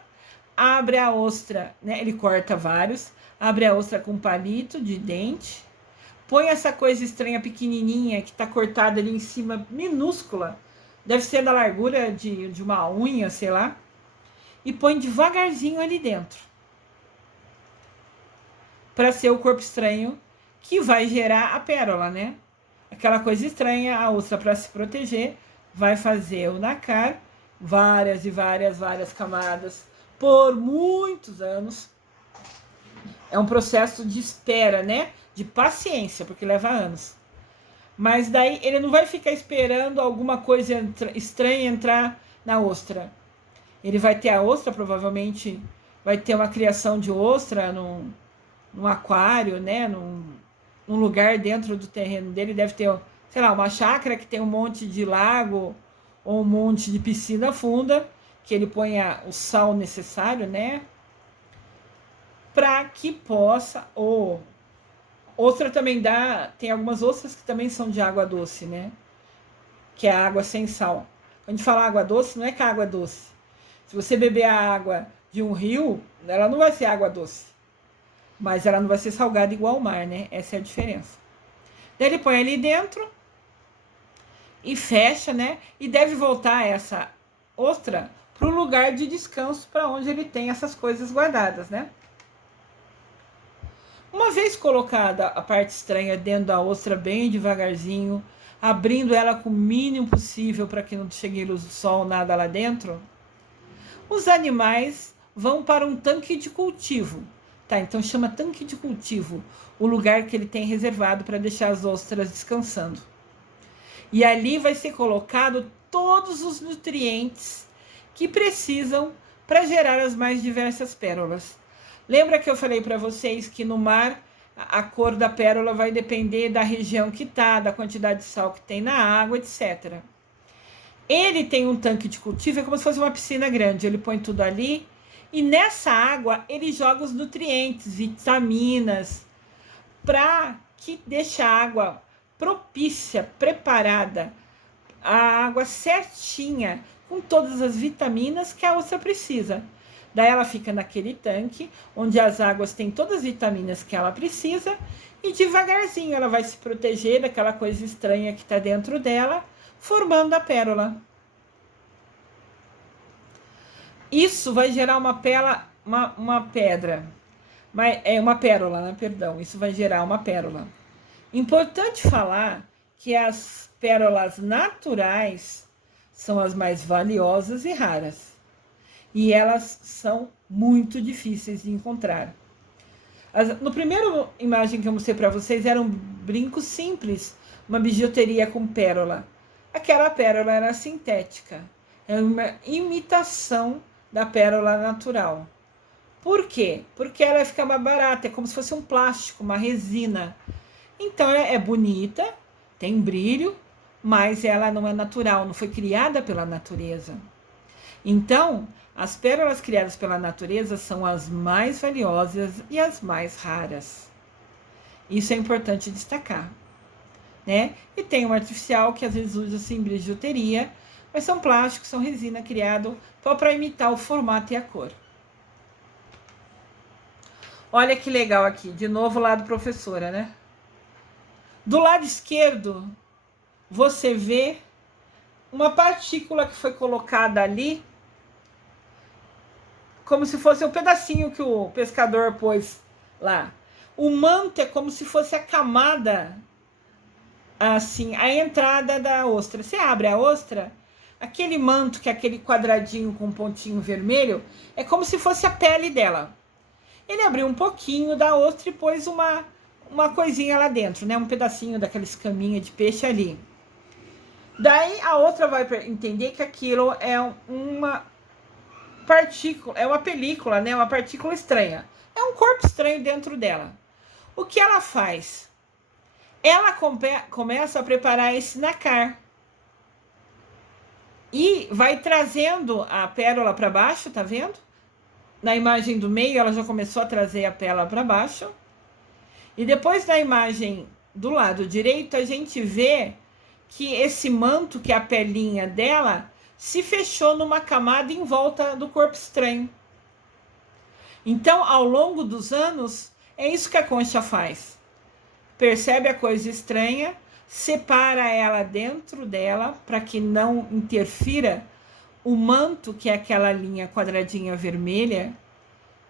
abre a ostra, né? Ele corta vários, abre a ostra com um palito de dente, põe essa coisa estranha pequenininha que tá cortada ali em cima, minúscula, deve ser da largura de uma unha, sei lá, e põe devagarzinho ali dentro, para ser o corpo estranho que vai gerar a pérola, né? Aquela coisa estranha, a ostra, para se proteger, vai fazer o nácar, várias e várias camadas, por muitos anos. É um processo de espera, né? De paciência, porque leva anos. Mas daí ele não vai ficar esperando alguma coisa estranha entrar na ostra. Ele vai ter a ostra, provavelmente vai ter uma criação de ostra num aquário, né? Num lugar dentro do terreno dele. Deve ter, sei lá, uma chácara que tem um monte de lago ou um monte de piscina funda, que ele ponha o sal necessário, né? Para que possa, ou ostra também dá, tem algumas ostras que também são de água doce, né? Que é a água sem sal. Quando a gente fala água doce, não é que a água é doce. Se você beber a água de um rio, ela não vai ser água doce. Mas ela não vai ser salgada igual ao mar, né? Essa é a diferença. Daí ele põe ali dentro e fecha, né? E deve voltar essa ostra para o lugar de descanso, para onde ele tem essas coisas guardadas, né? Uma vez colocada a parte estranha dentro da ostra bem devagarzinho, abrindo ela com o mínimo possível para que não chegue luz do sol, nada lá dentro, os animais vão para um tanque de cultivo. Tá, então chama tanque de cultivo o lugar que ele tem reservado para deixar as ostras descansando. E ali vai ser colocado todos os nutrientes que precisam para gerar as mais diversas pérolas. Lembra que eu falei para vocês que no mar a cor da pérola vai depender da região que tá, da quantidade de sal que tem na água, etc. Ele tem um tanque de cultivo, é como se fosse uma piscina grande. Ele põe tudo ali e nessa água ele joga os nutrientes, vitaminas, para que deixe a água propícia, preparada, a água certinha, com todas as vitaminas que a ostra precisa. Daí ela fica naquele tanque, onde as águas têm todas as vitaminas que ela precisa, e devagarzinho ela vai se proteger daquela coisa estranha que está dentro dela, formando a pérola. Isso vai gerar uma pedra, uma pérola, né? Perdão, isso vai gerar uma pérola. Importante falar que as pérolas naturais são as mais valiosas e raras. E elas são muito difíceis de encontrar. No primeiro imagem que eu mostrei para vocês era um brinco simples, uma bijuteria com pérola. Aquela pérola era sintética, é uma imitação da pérola natural. Por quê? Porque ela fica mais barata, é como se fosse um plástico, uma resina. Então é bonita, tem brilho, mas ela não é natural, não foi criada pela natureza. Então, as pérolas criadas pela natureza são as mais valiosas e as mais raras. Isso é importante destacar, né? E tem o artificial que às vezes usa-se em bijuteria, mas são plásticos, são resina criado só para imitar o formato e a cor. Olha que legal aqui, de novo o lado professora, né? Do lado esquerdo, você vê uma partícula que foi colocada ali, como se fosse o pedacinho que o pescador pôs lá. O manto é como se fosse a camada, assim, a entrada da ostra. Você abre a ostra, aquele manto, que é aquele quadradinho com um pontinho vermelho, é como se fosse a pele dela. Ele abriu um pouquinho da ostra e pôs uma coisinha lá dentro, né? Um pedacinho daquela escaminha de peixe ali. Daí a outra vai entender que aquilo é uma partícula, é uma película, né? Uma partícula estranha. É um corpo estranho dentro dela. O que ela faz? Ela começa a preparar esse nácar. E vai trazendo a pérola para baixo, tá vendo? Na imagem do meio, ela já começou a trazer a pérola para baixo. E depois na imagem do lado direito, a gente vê que esse manto, que é a pelinha dela, se fechou numa camada em volta do corpo estranho. Então, ao longo dos anos, é isso que a concha faz. Percebe a coisa estranha, separa ela dentro dela, para que não interfira o manto, que é aquela linha quadradinha vermelha.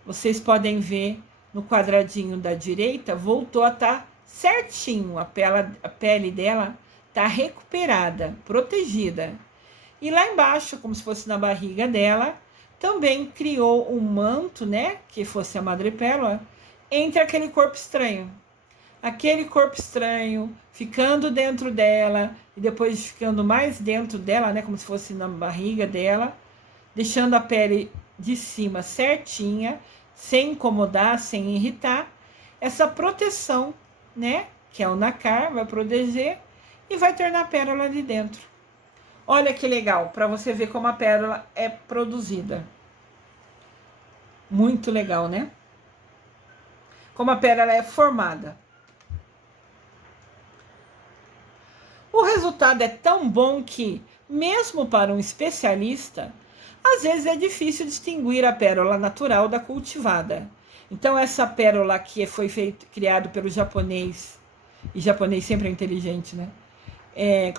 Vocês podem ver no quadradinho da direita, voltou a estar certinho, a pele dela está recuperada, protegida. E lá embaixo, como se fosse na barriga dela, também criou um manto, né, que fosse a madrepérola, entre aquele corpo estranho. Aquele corpo estranho ficando dentro dela e depois ficando mais dentro dela, né, como se fosse na barriga dela, deixando a pele de cima certinha, sem incomodar, sem irritar. Essa proteção, né, que é o nácar, vai proteger e vai tornar a pérola ali dentro. Olha que legal, para você ver como a pérola é produzida. Muito legal, né? Como a pérola é formada. O resultado é tão bom que, mesmo para um especialista, às vezes é difícil distinguir a pérola natural da cultivada. Então, essa pérola que foi criado pelo japonês, e japonês sempre é inteligente, né?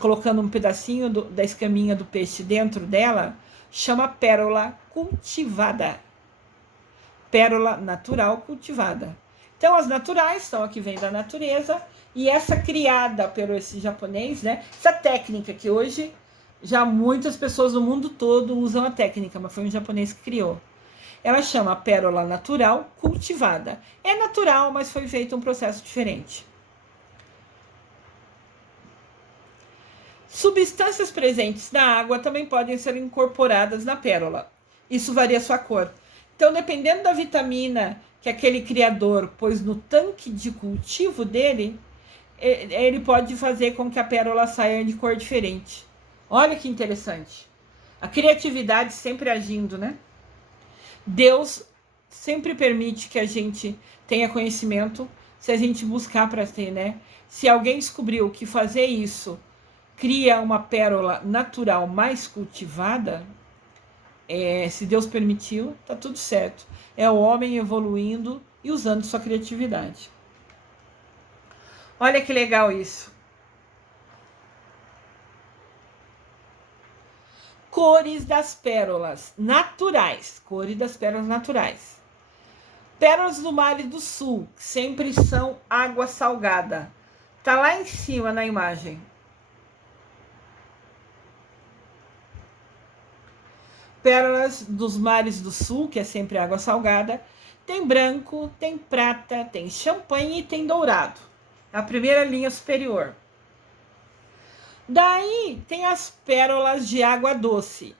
Colocando um pedacinho da escaminha do peixe dentro dela, chama pérola cultivada. Pérola natural cultivada. Então, as naturais são a que vem da natureza, e essa criada pelo esse japonês, né? Essa técnica que hoje já muitas pessoas do mundo todo usam a técnica, mas foi um japonês que criou. Ela chama pérola natural cultivada. É natural, mas foi feito um processo diferente. Substâncias presentes na água também podem ser incorporadas na pérola. Isso varia a sua cor. Então, dependendo da vitamina que aquele criador pôs no tanque de cultivo dele, ele pode fazer com que a pérola saia de cor diferente. Olha que interessante. A criatividade sempre agindo, né? Deus sempre permite que a gente tenha conhecimento, se a gente buscar para ter, né? Se alguém descobriu que fazer isso cria uma pérola natural mais cultivada, se Deus permitiu, tá tudo certo. É o homem evoluindo e usando sua criatividade. Olha que legal isso. Cores das pérolas naturais. Cores das pérolas naturais. Pérolas do Mar do Sul, que sempre são água salgada. Tá lá em cima na imagem. Pérolas dos mares do sul, que é sempre água salgada. Tem branco, tem prata, tem champanhe e tem dourado. A primeira linha superior. Daí tem as pérolas de água doce.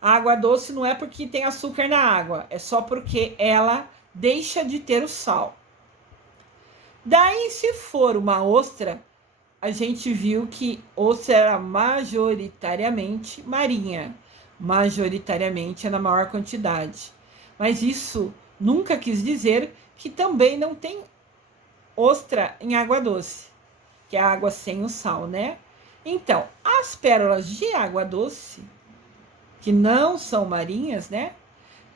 A água doce não é porque tem açúcar na água, é só porque ela deixa de ter o sal. Daí, se for uma ostra, a gente viu que ostra era majoritariamente marinha, majoritariamente é na maior quantidade. Mas isso nunca quis dizer que também não tem ostra em água doce, que é a água sem o sal, né? Então, as pérolas de água doce, que não são marinhas, né?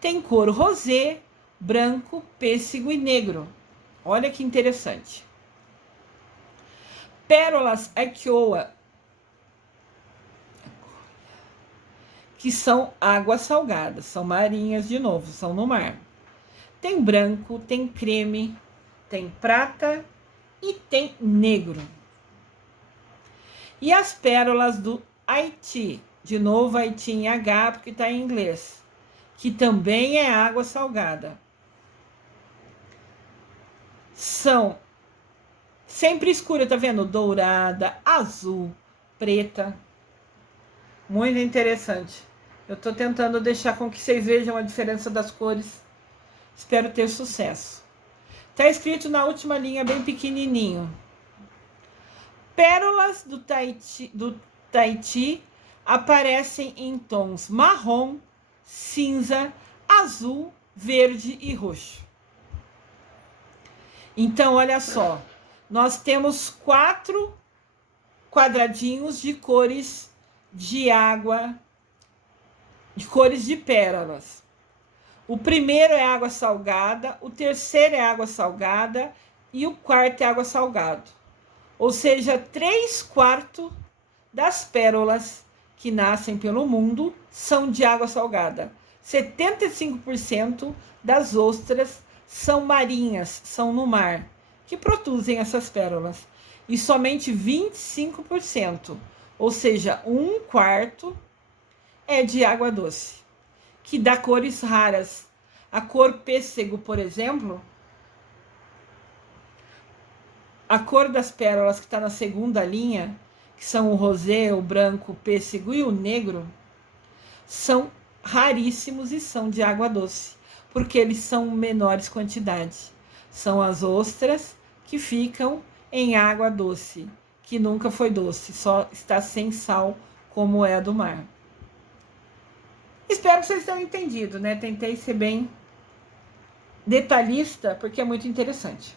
Tem cor rosé, branco, pêssego e negro. Olha que interessante. Pérolas Aikioa, que são águas salgadas, são marinhas de novo, são no mar. Tem branco, tem creme, tem prata e tem negro. E as pérolas do Haiti, de novo Haiti em H, porque está em inglês, que também é água salgada. São sempre escura, tá vendo? Dourada, azul, preta. Muito interessante. Eu tô tentando deixar com que vocês vejam a diferença das cores. Espero ter sucesso. Tá escrito na última linha, bem pequenininho. Pérolas do Tahiti aparecem em tons marrom, cinza, azul, verde e roxo. Então, olha só, nós temos 4 quadradinhos de cores de água, de cores de pérolas. O primeiro é água salgada, o terceiro é água salgada e o quarto é água salgado. Ou seja, 3/4 das pérolas que nascem pelo mundo são de água salgada. 75% das ostras são marinhas, são no mar, que produzem essas pérolas. E somente 25%, ou seja, 1/4, é de água doce, que dá cores raras. A cor pêssego, por exemplo, a cor das pérolas que está na segunda linha, que são o rosé, o branco, o pêssego e o negro, são raríssimos e são de água doce, porque eles são menores quantidade. São as ostras que ficam em água doce, que nunca foi doce, só está sem sal, como é a do mar. Espero que vocês tenham entendido, né? Tentei ser bem detalhista, porque é muito interessante.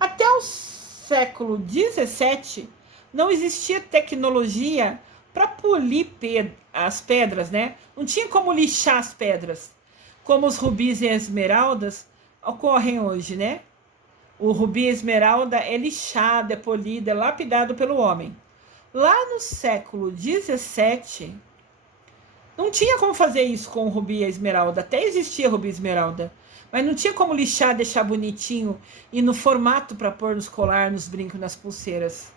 Até o século XVII, não existia tecnologia para polir as pedras, né? Não tinha como lixar as pedras, como os rubis e esmeraldas ocorrem hoje, né? O rubi e esmeralda é lixado, é polido, é lapidado pelo homem. Lá no século XVII, não tinha como fazer isso com o rubi e a esmeralda. Até existia rubi e esmeralda, mas não tinha como lixar, deixar bonitinho e no formato para pôr nos colar, nos brincos, nas pulseiras.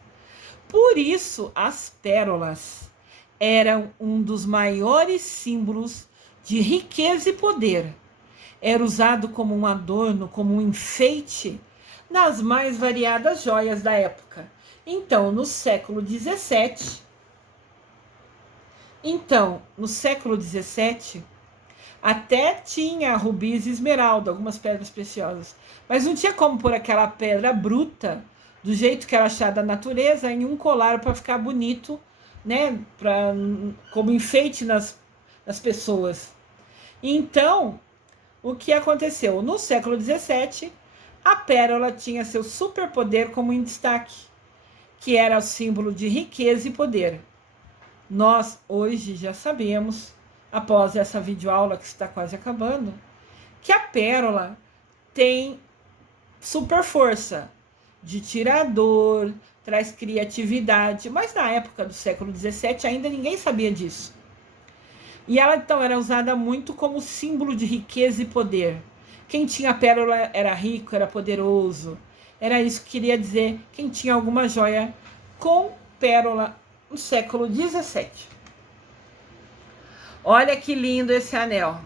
Por isso, as pérolas eram um dos maiores símbolos de riqueza e poder. Era usado como um adorno, como um enfeite nas mais variadas joias da época. Então, no século XVII, até tinha rubis e esmeralda, algumas pedras preciosas, mas não tinha como pôr aquela pedra bruta, do jeito que era achada na natureza, em um colar para ficar bonito, né, como enfeite nas pessoas. Então, o que aconteceu? No século XVII, a pérola tinha seu superpoder como em destaque, que era o símbolo de riqueza e poder. Nós hoje já sabemos, após essa videoaula que está quase acabando, que a pérola tem super força de tirador, traz criatividade, mas na época do século XVII ainda ninguém sabia disso. E ela então era usada muito como símbolo de riqueza e poder. Quem tinha pérola era rico, era poderoso. Era isso que queria dizer quem tinha alguma joia com pérola no século XVII. Olha que lindo esse anel.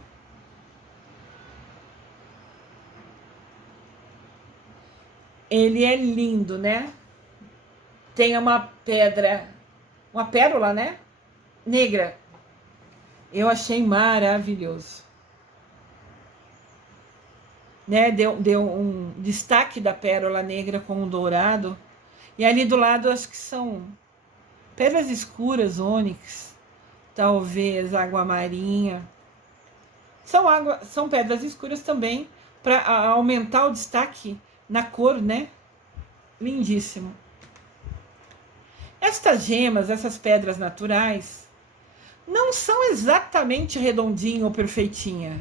Ele é lindo, né? Tem uma pérola, né? Negra. Eu achei maravilhoso. né? Deu um destaque da pérola negra com o dourado. E ali do lado acho que são pedras escuras, ônix, talvez água marinha. São pedras escuras também para aumentar o destaque na cor, né? Lindíssimo. Estas gemas, essas pedras naturais, não são exatamente redondinha ou perfeitinha.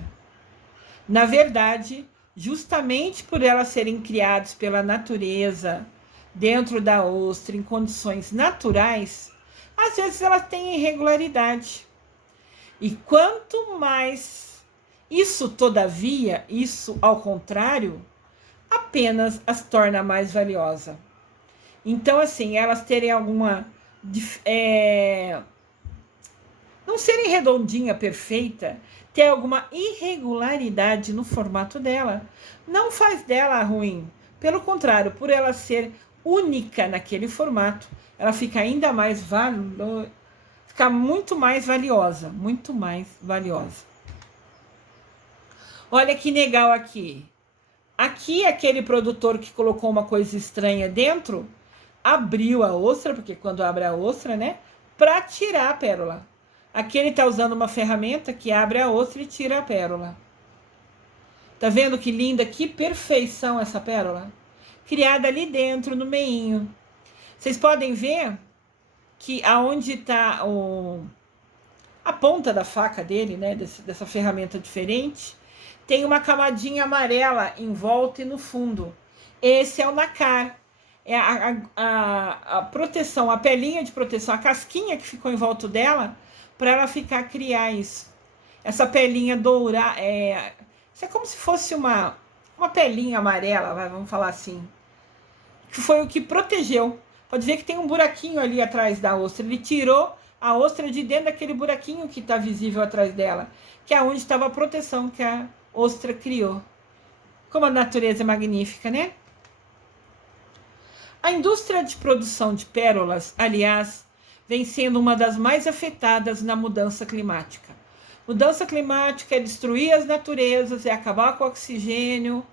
Na verdade, justamente por elas serem criadas pela natureza, dentro da ostra, em condições naturais, às vezes elas têm irregularidade. E quanto mais isso, todavia, isso ao contrário, apenas as torna mais valiosa. Então, assim, elas terem alguma não serem redondinha, perfeita, ter alguma irregularidade no formato dela, não faz dela ruim. Pelo contrário, por ela ser única naquele formato, ela fica ainda mais fica muito mais valiosa, muito mais valiosa. Olha que legal aqui. Aqui, aquele produtor que colocou uma coisa estranha dentro, abriu a ostra, porque quando abre a ostra, né, para tirar a pérola. Aqui ele está usando uma ferramenta que abre a ostra e tira a pérola. Tá vendo que linda, que perfeição essa pérola? Criada ali dentro, no meinho. Vocês podem ver que aonde está a ponta da faca dele, né, dessa ferramenta diferente, tem uma camadinha amarela em volta e no fundo. Esse é o nacar. É a proteção, a pelinha de proteção, a casquinha que ficou em volta dela, para ela criar isso. Essa pelinha dourada, isso é como se fosse uma pelinha amarela, vamos falar assim, que foi o que protegeu. Pode ver que tem um buraquinho ali atrás da ostra. Ele tirou a ostra de dentro daquele buraquinho que está visível atrás dela, que é onde estava a proteção que a ostra criou. Como a natureza é magnífica, né? A indústria de produção de pérolas, aliás, vem sendo uma das mais afetadas na mudança climática. Mudança climática é destruir as naturezas, é acabar com o oxigênio,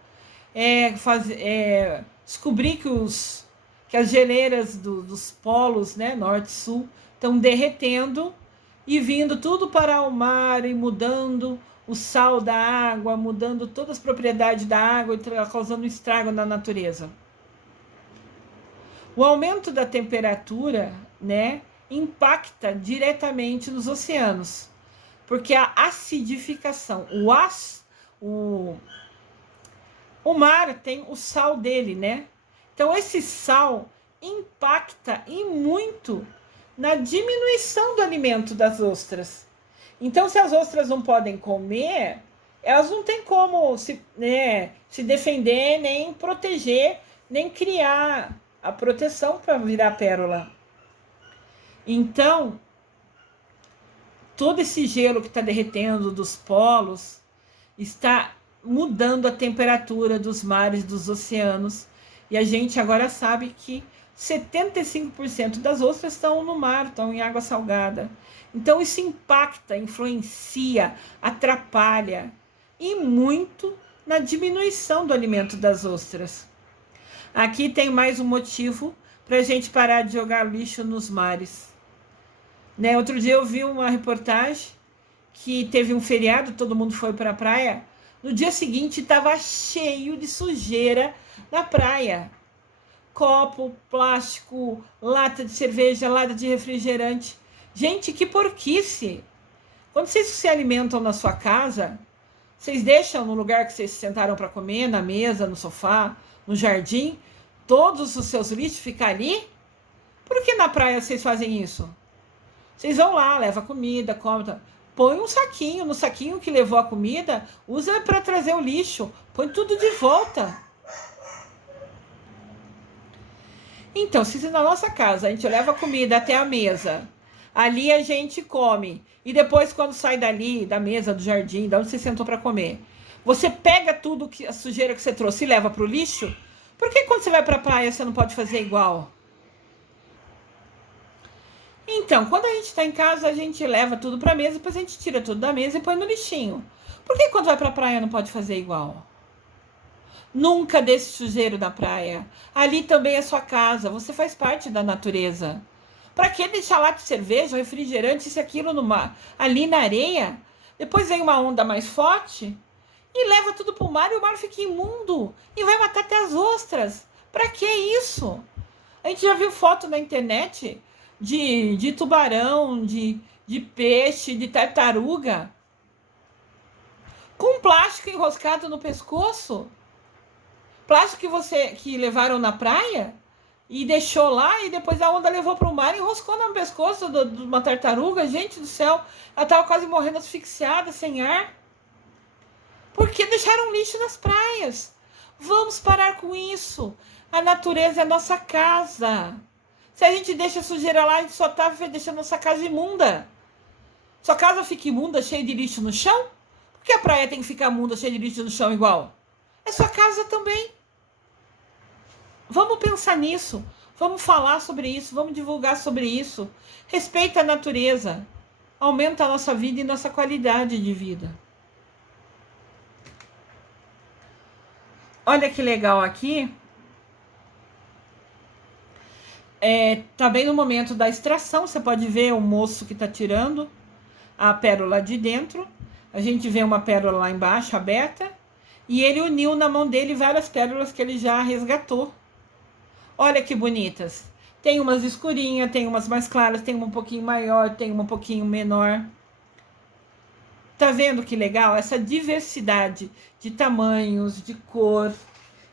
descobrir que as geleiras dos polos, né, norte e sul, estão derretendo e vindo tudo para o mar e mudando o sal da água, mudando todas as propriedades da água e causando estrago na natureza. O aumento da temperatura, né, impacta diretamente nos oceanos, porque a acidificação, o mar tem o sal dele, né? Então esse sal impacta e muito na diminuição do alimento das ostras. Então, se as ostras não podem comer, elas não têm como se defender, nem proteger, nem criar a proteção para virar pérola. Então, todo esse gelo que está derretendo dos polos está mudando a temperatura dos mares, dos oceanos. E a gente agora sabe que 75% das ostras estão no mar, estão em água salgada. Então isso impacta, influencia, atrapalha e muito na diminuição do alimento das ostras. Aqui tem mais um motivo para a gente parar de jogar lixo nos mares. Né? Outro dia eu vi uma reportagem que teve um feriado, todo mundo foi para a praia. No dia seguinte estava cheio de sujeira na praia. Copo, plástico, lata de cerveja, lata de refrigerante. Gente, que porquice! Quando vocês se alimentam na sua casa, vocês deixam no lugar que vocês se sentaram para comer, na mesa, no sofá, no jardim, todos os seus lixos ficam ali? Por que na praia vocês fazem isso? Vocês vão lá, levam comida, comem, põe um saquinho, no saquinho que levou a comida, usa para trazer o lixo, põe tudo de volta. Então, se na nossa casa a gente leva a comida até a mesa, ali a gente come, e depois quando sai dali, da mesa, do jardim, de onde você sentou para comer, você pega tudo, a sujeira que você trouxe e leva para o lixo, por que quando você vai para a praia você não pode fazer igual? Então, quando a gente está em casa, a gente leva tudo para a mesa, depois a gente tira tudo da mesa e põe no lixinho. Por que quando vai para a praia não pode fazer igual? Nunca deixe sujeiro na praia. Ali também é sua casa, você faz parte da natureza. Para que deixar lá de cerveja, refrigerante, isso e aquilo no mar, ali na areia? Depois vem uma onda mais forte e leva tudo para o mar e o mar fica imundo e vai matar até as ostras. Para que isso? A gente já viu foto na internet de tubarão, de peixe, de tartaruga com plástico enroscado no pescoço. Plástico que levaram na praia e deixou lá e depois a onda levou para o mar e enroscou no pescoço de uma tartaruga. Gente do céu, ela estava quase morrendo asfixiada, sem ar. Por que deixaram lixo nas praias? Vamos parar com isso. A natureza é a nossa casa. Se a gente deixa sujeira lá, a gente só está deixando nossa casa imunda. Sua casa fica imunda, cheia de lixo no chão? Por que a praia tem que ficar imunda, cheia de lixo no chão igual? É sua casa também. Vamos pensar nisso. Vamos falar sobre isso. Vamos divulgar sobre isso. Respeita a natureza. Aumenta a nossa vida e nossa qualidade de vida. Olha que legal aqui. Tá bem no momento da extração. Você pode ver o moço que está tirando a pérola de dentro. A gente vê uma pérola lá embaixo, aberta. E ele uniu na mão dele várias pérolas que ele já resgatou. Olha que bonitas. Tem umas escurinhas, tem umas mais claras, tem uma um pouquinho maior, tem uma um pouquinho menor. Tá vendo que legal? Essa diversidade de tamanhos, de cor.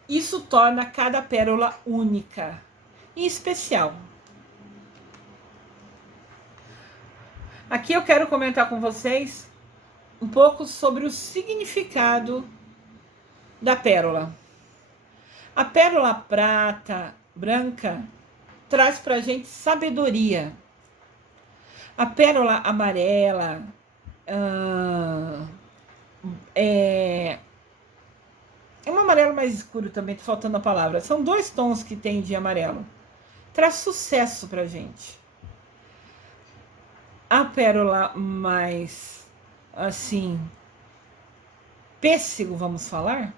Isso torna cada pérola única e especial. Aqui eu quero comentar com vocês um pouco sobre o significado da pérola. A pérola prata, branca, traz pra gente sabedoria. A pérola amarela é um amarelo mais escuro também, tá faltando a palavra. São 2 tons que tem de amarelo. Traz sucesso pra gente. A pérola mais, assim, pêssego, vamos falar,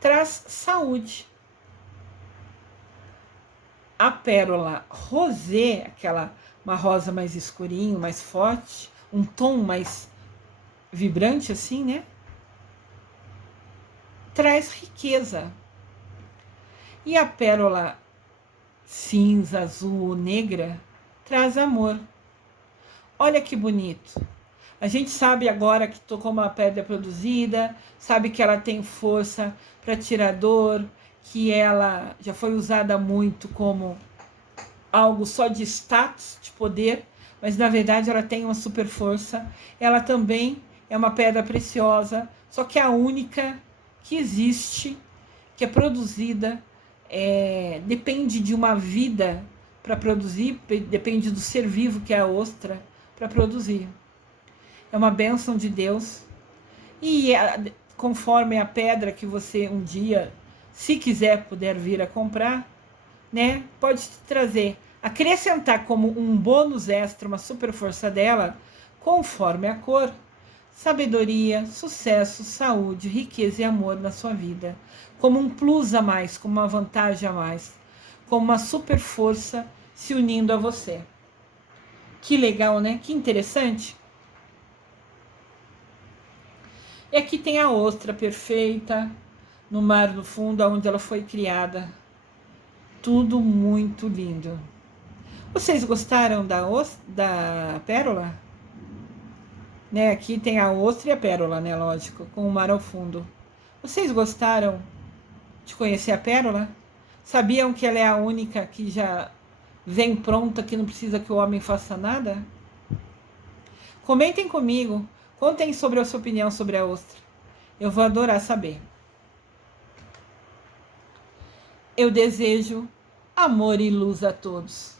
traz saúde. A pérola rosé, uma rosa mais escurinho, mais forte, um tom mais vibrante assim, né? Traz riqueza. E a pérola cinza, azul, negra, traz amor. Olha que bonito. A gente sabe agora que como a pedra é produzida, sabe que ela tem força para tirar dor, que ela já foi usada muito como algo só de status, de poder, mas na verdade ela tem uma super força. Ela também é uma pedra preciosa, só que é a única que existe, que é produzida, depende de uma vida para produzir, depende do ser vivo que é a ostra para produzir. É uma bênção de Deus. E conforme a pedra que você um dia, se quiser, puder vir a comprar, né, pode te trazer, acrescentar como um bônus extra, uma super força dela, conforme a cor, sabedoria, sucesso, saúde, riqueza e amor na sua vida, como um plus a mais, como uma vantagem a mais, como uma super força se unindo a você. Que legal, né? Que interessante. E aqui tem a ostra perfeita, no mar no fundo, onde ela foi criada. Tudo muito lindo. Vocês gostaram da pérola? Né, aqui tem a ostra e a pérola, né? Lógico, com o mar ao fundo. Vocês gostaram de conhecer a pérola? Sabiam que ela é a única que já vem pronta, que não precisa que o homem faça nada? Comentem comigo. Contem sobre a sua opinião sobre a ostra. Eu vou adorar saber. Eu desejo amor e luz a todos.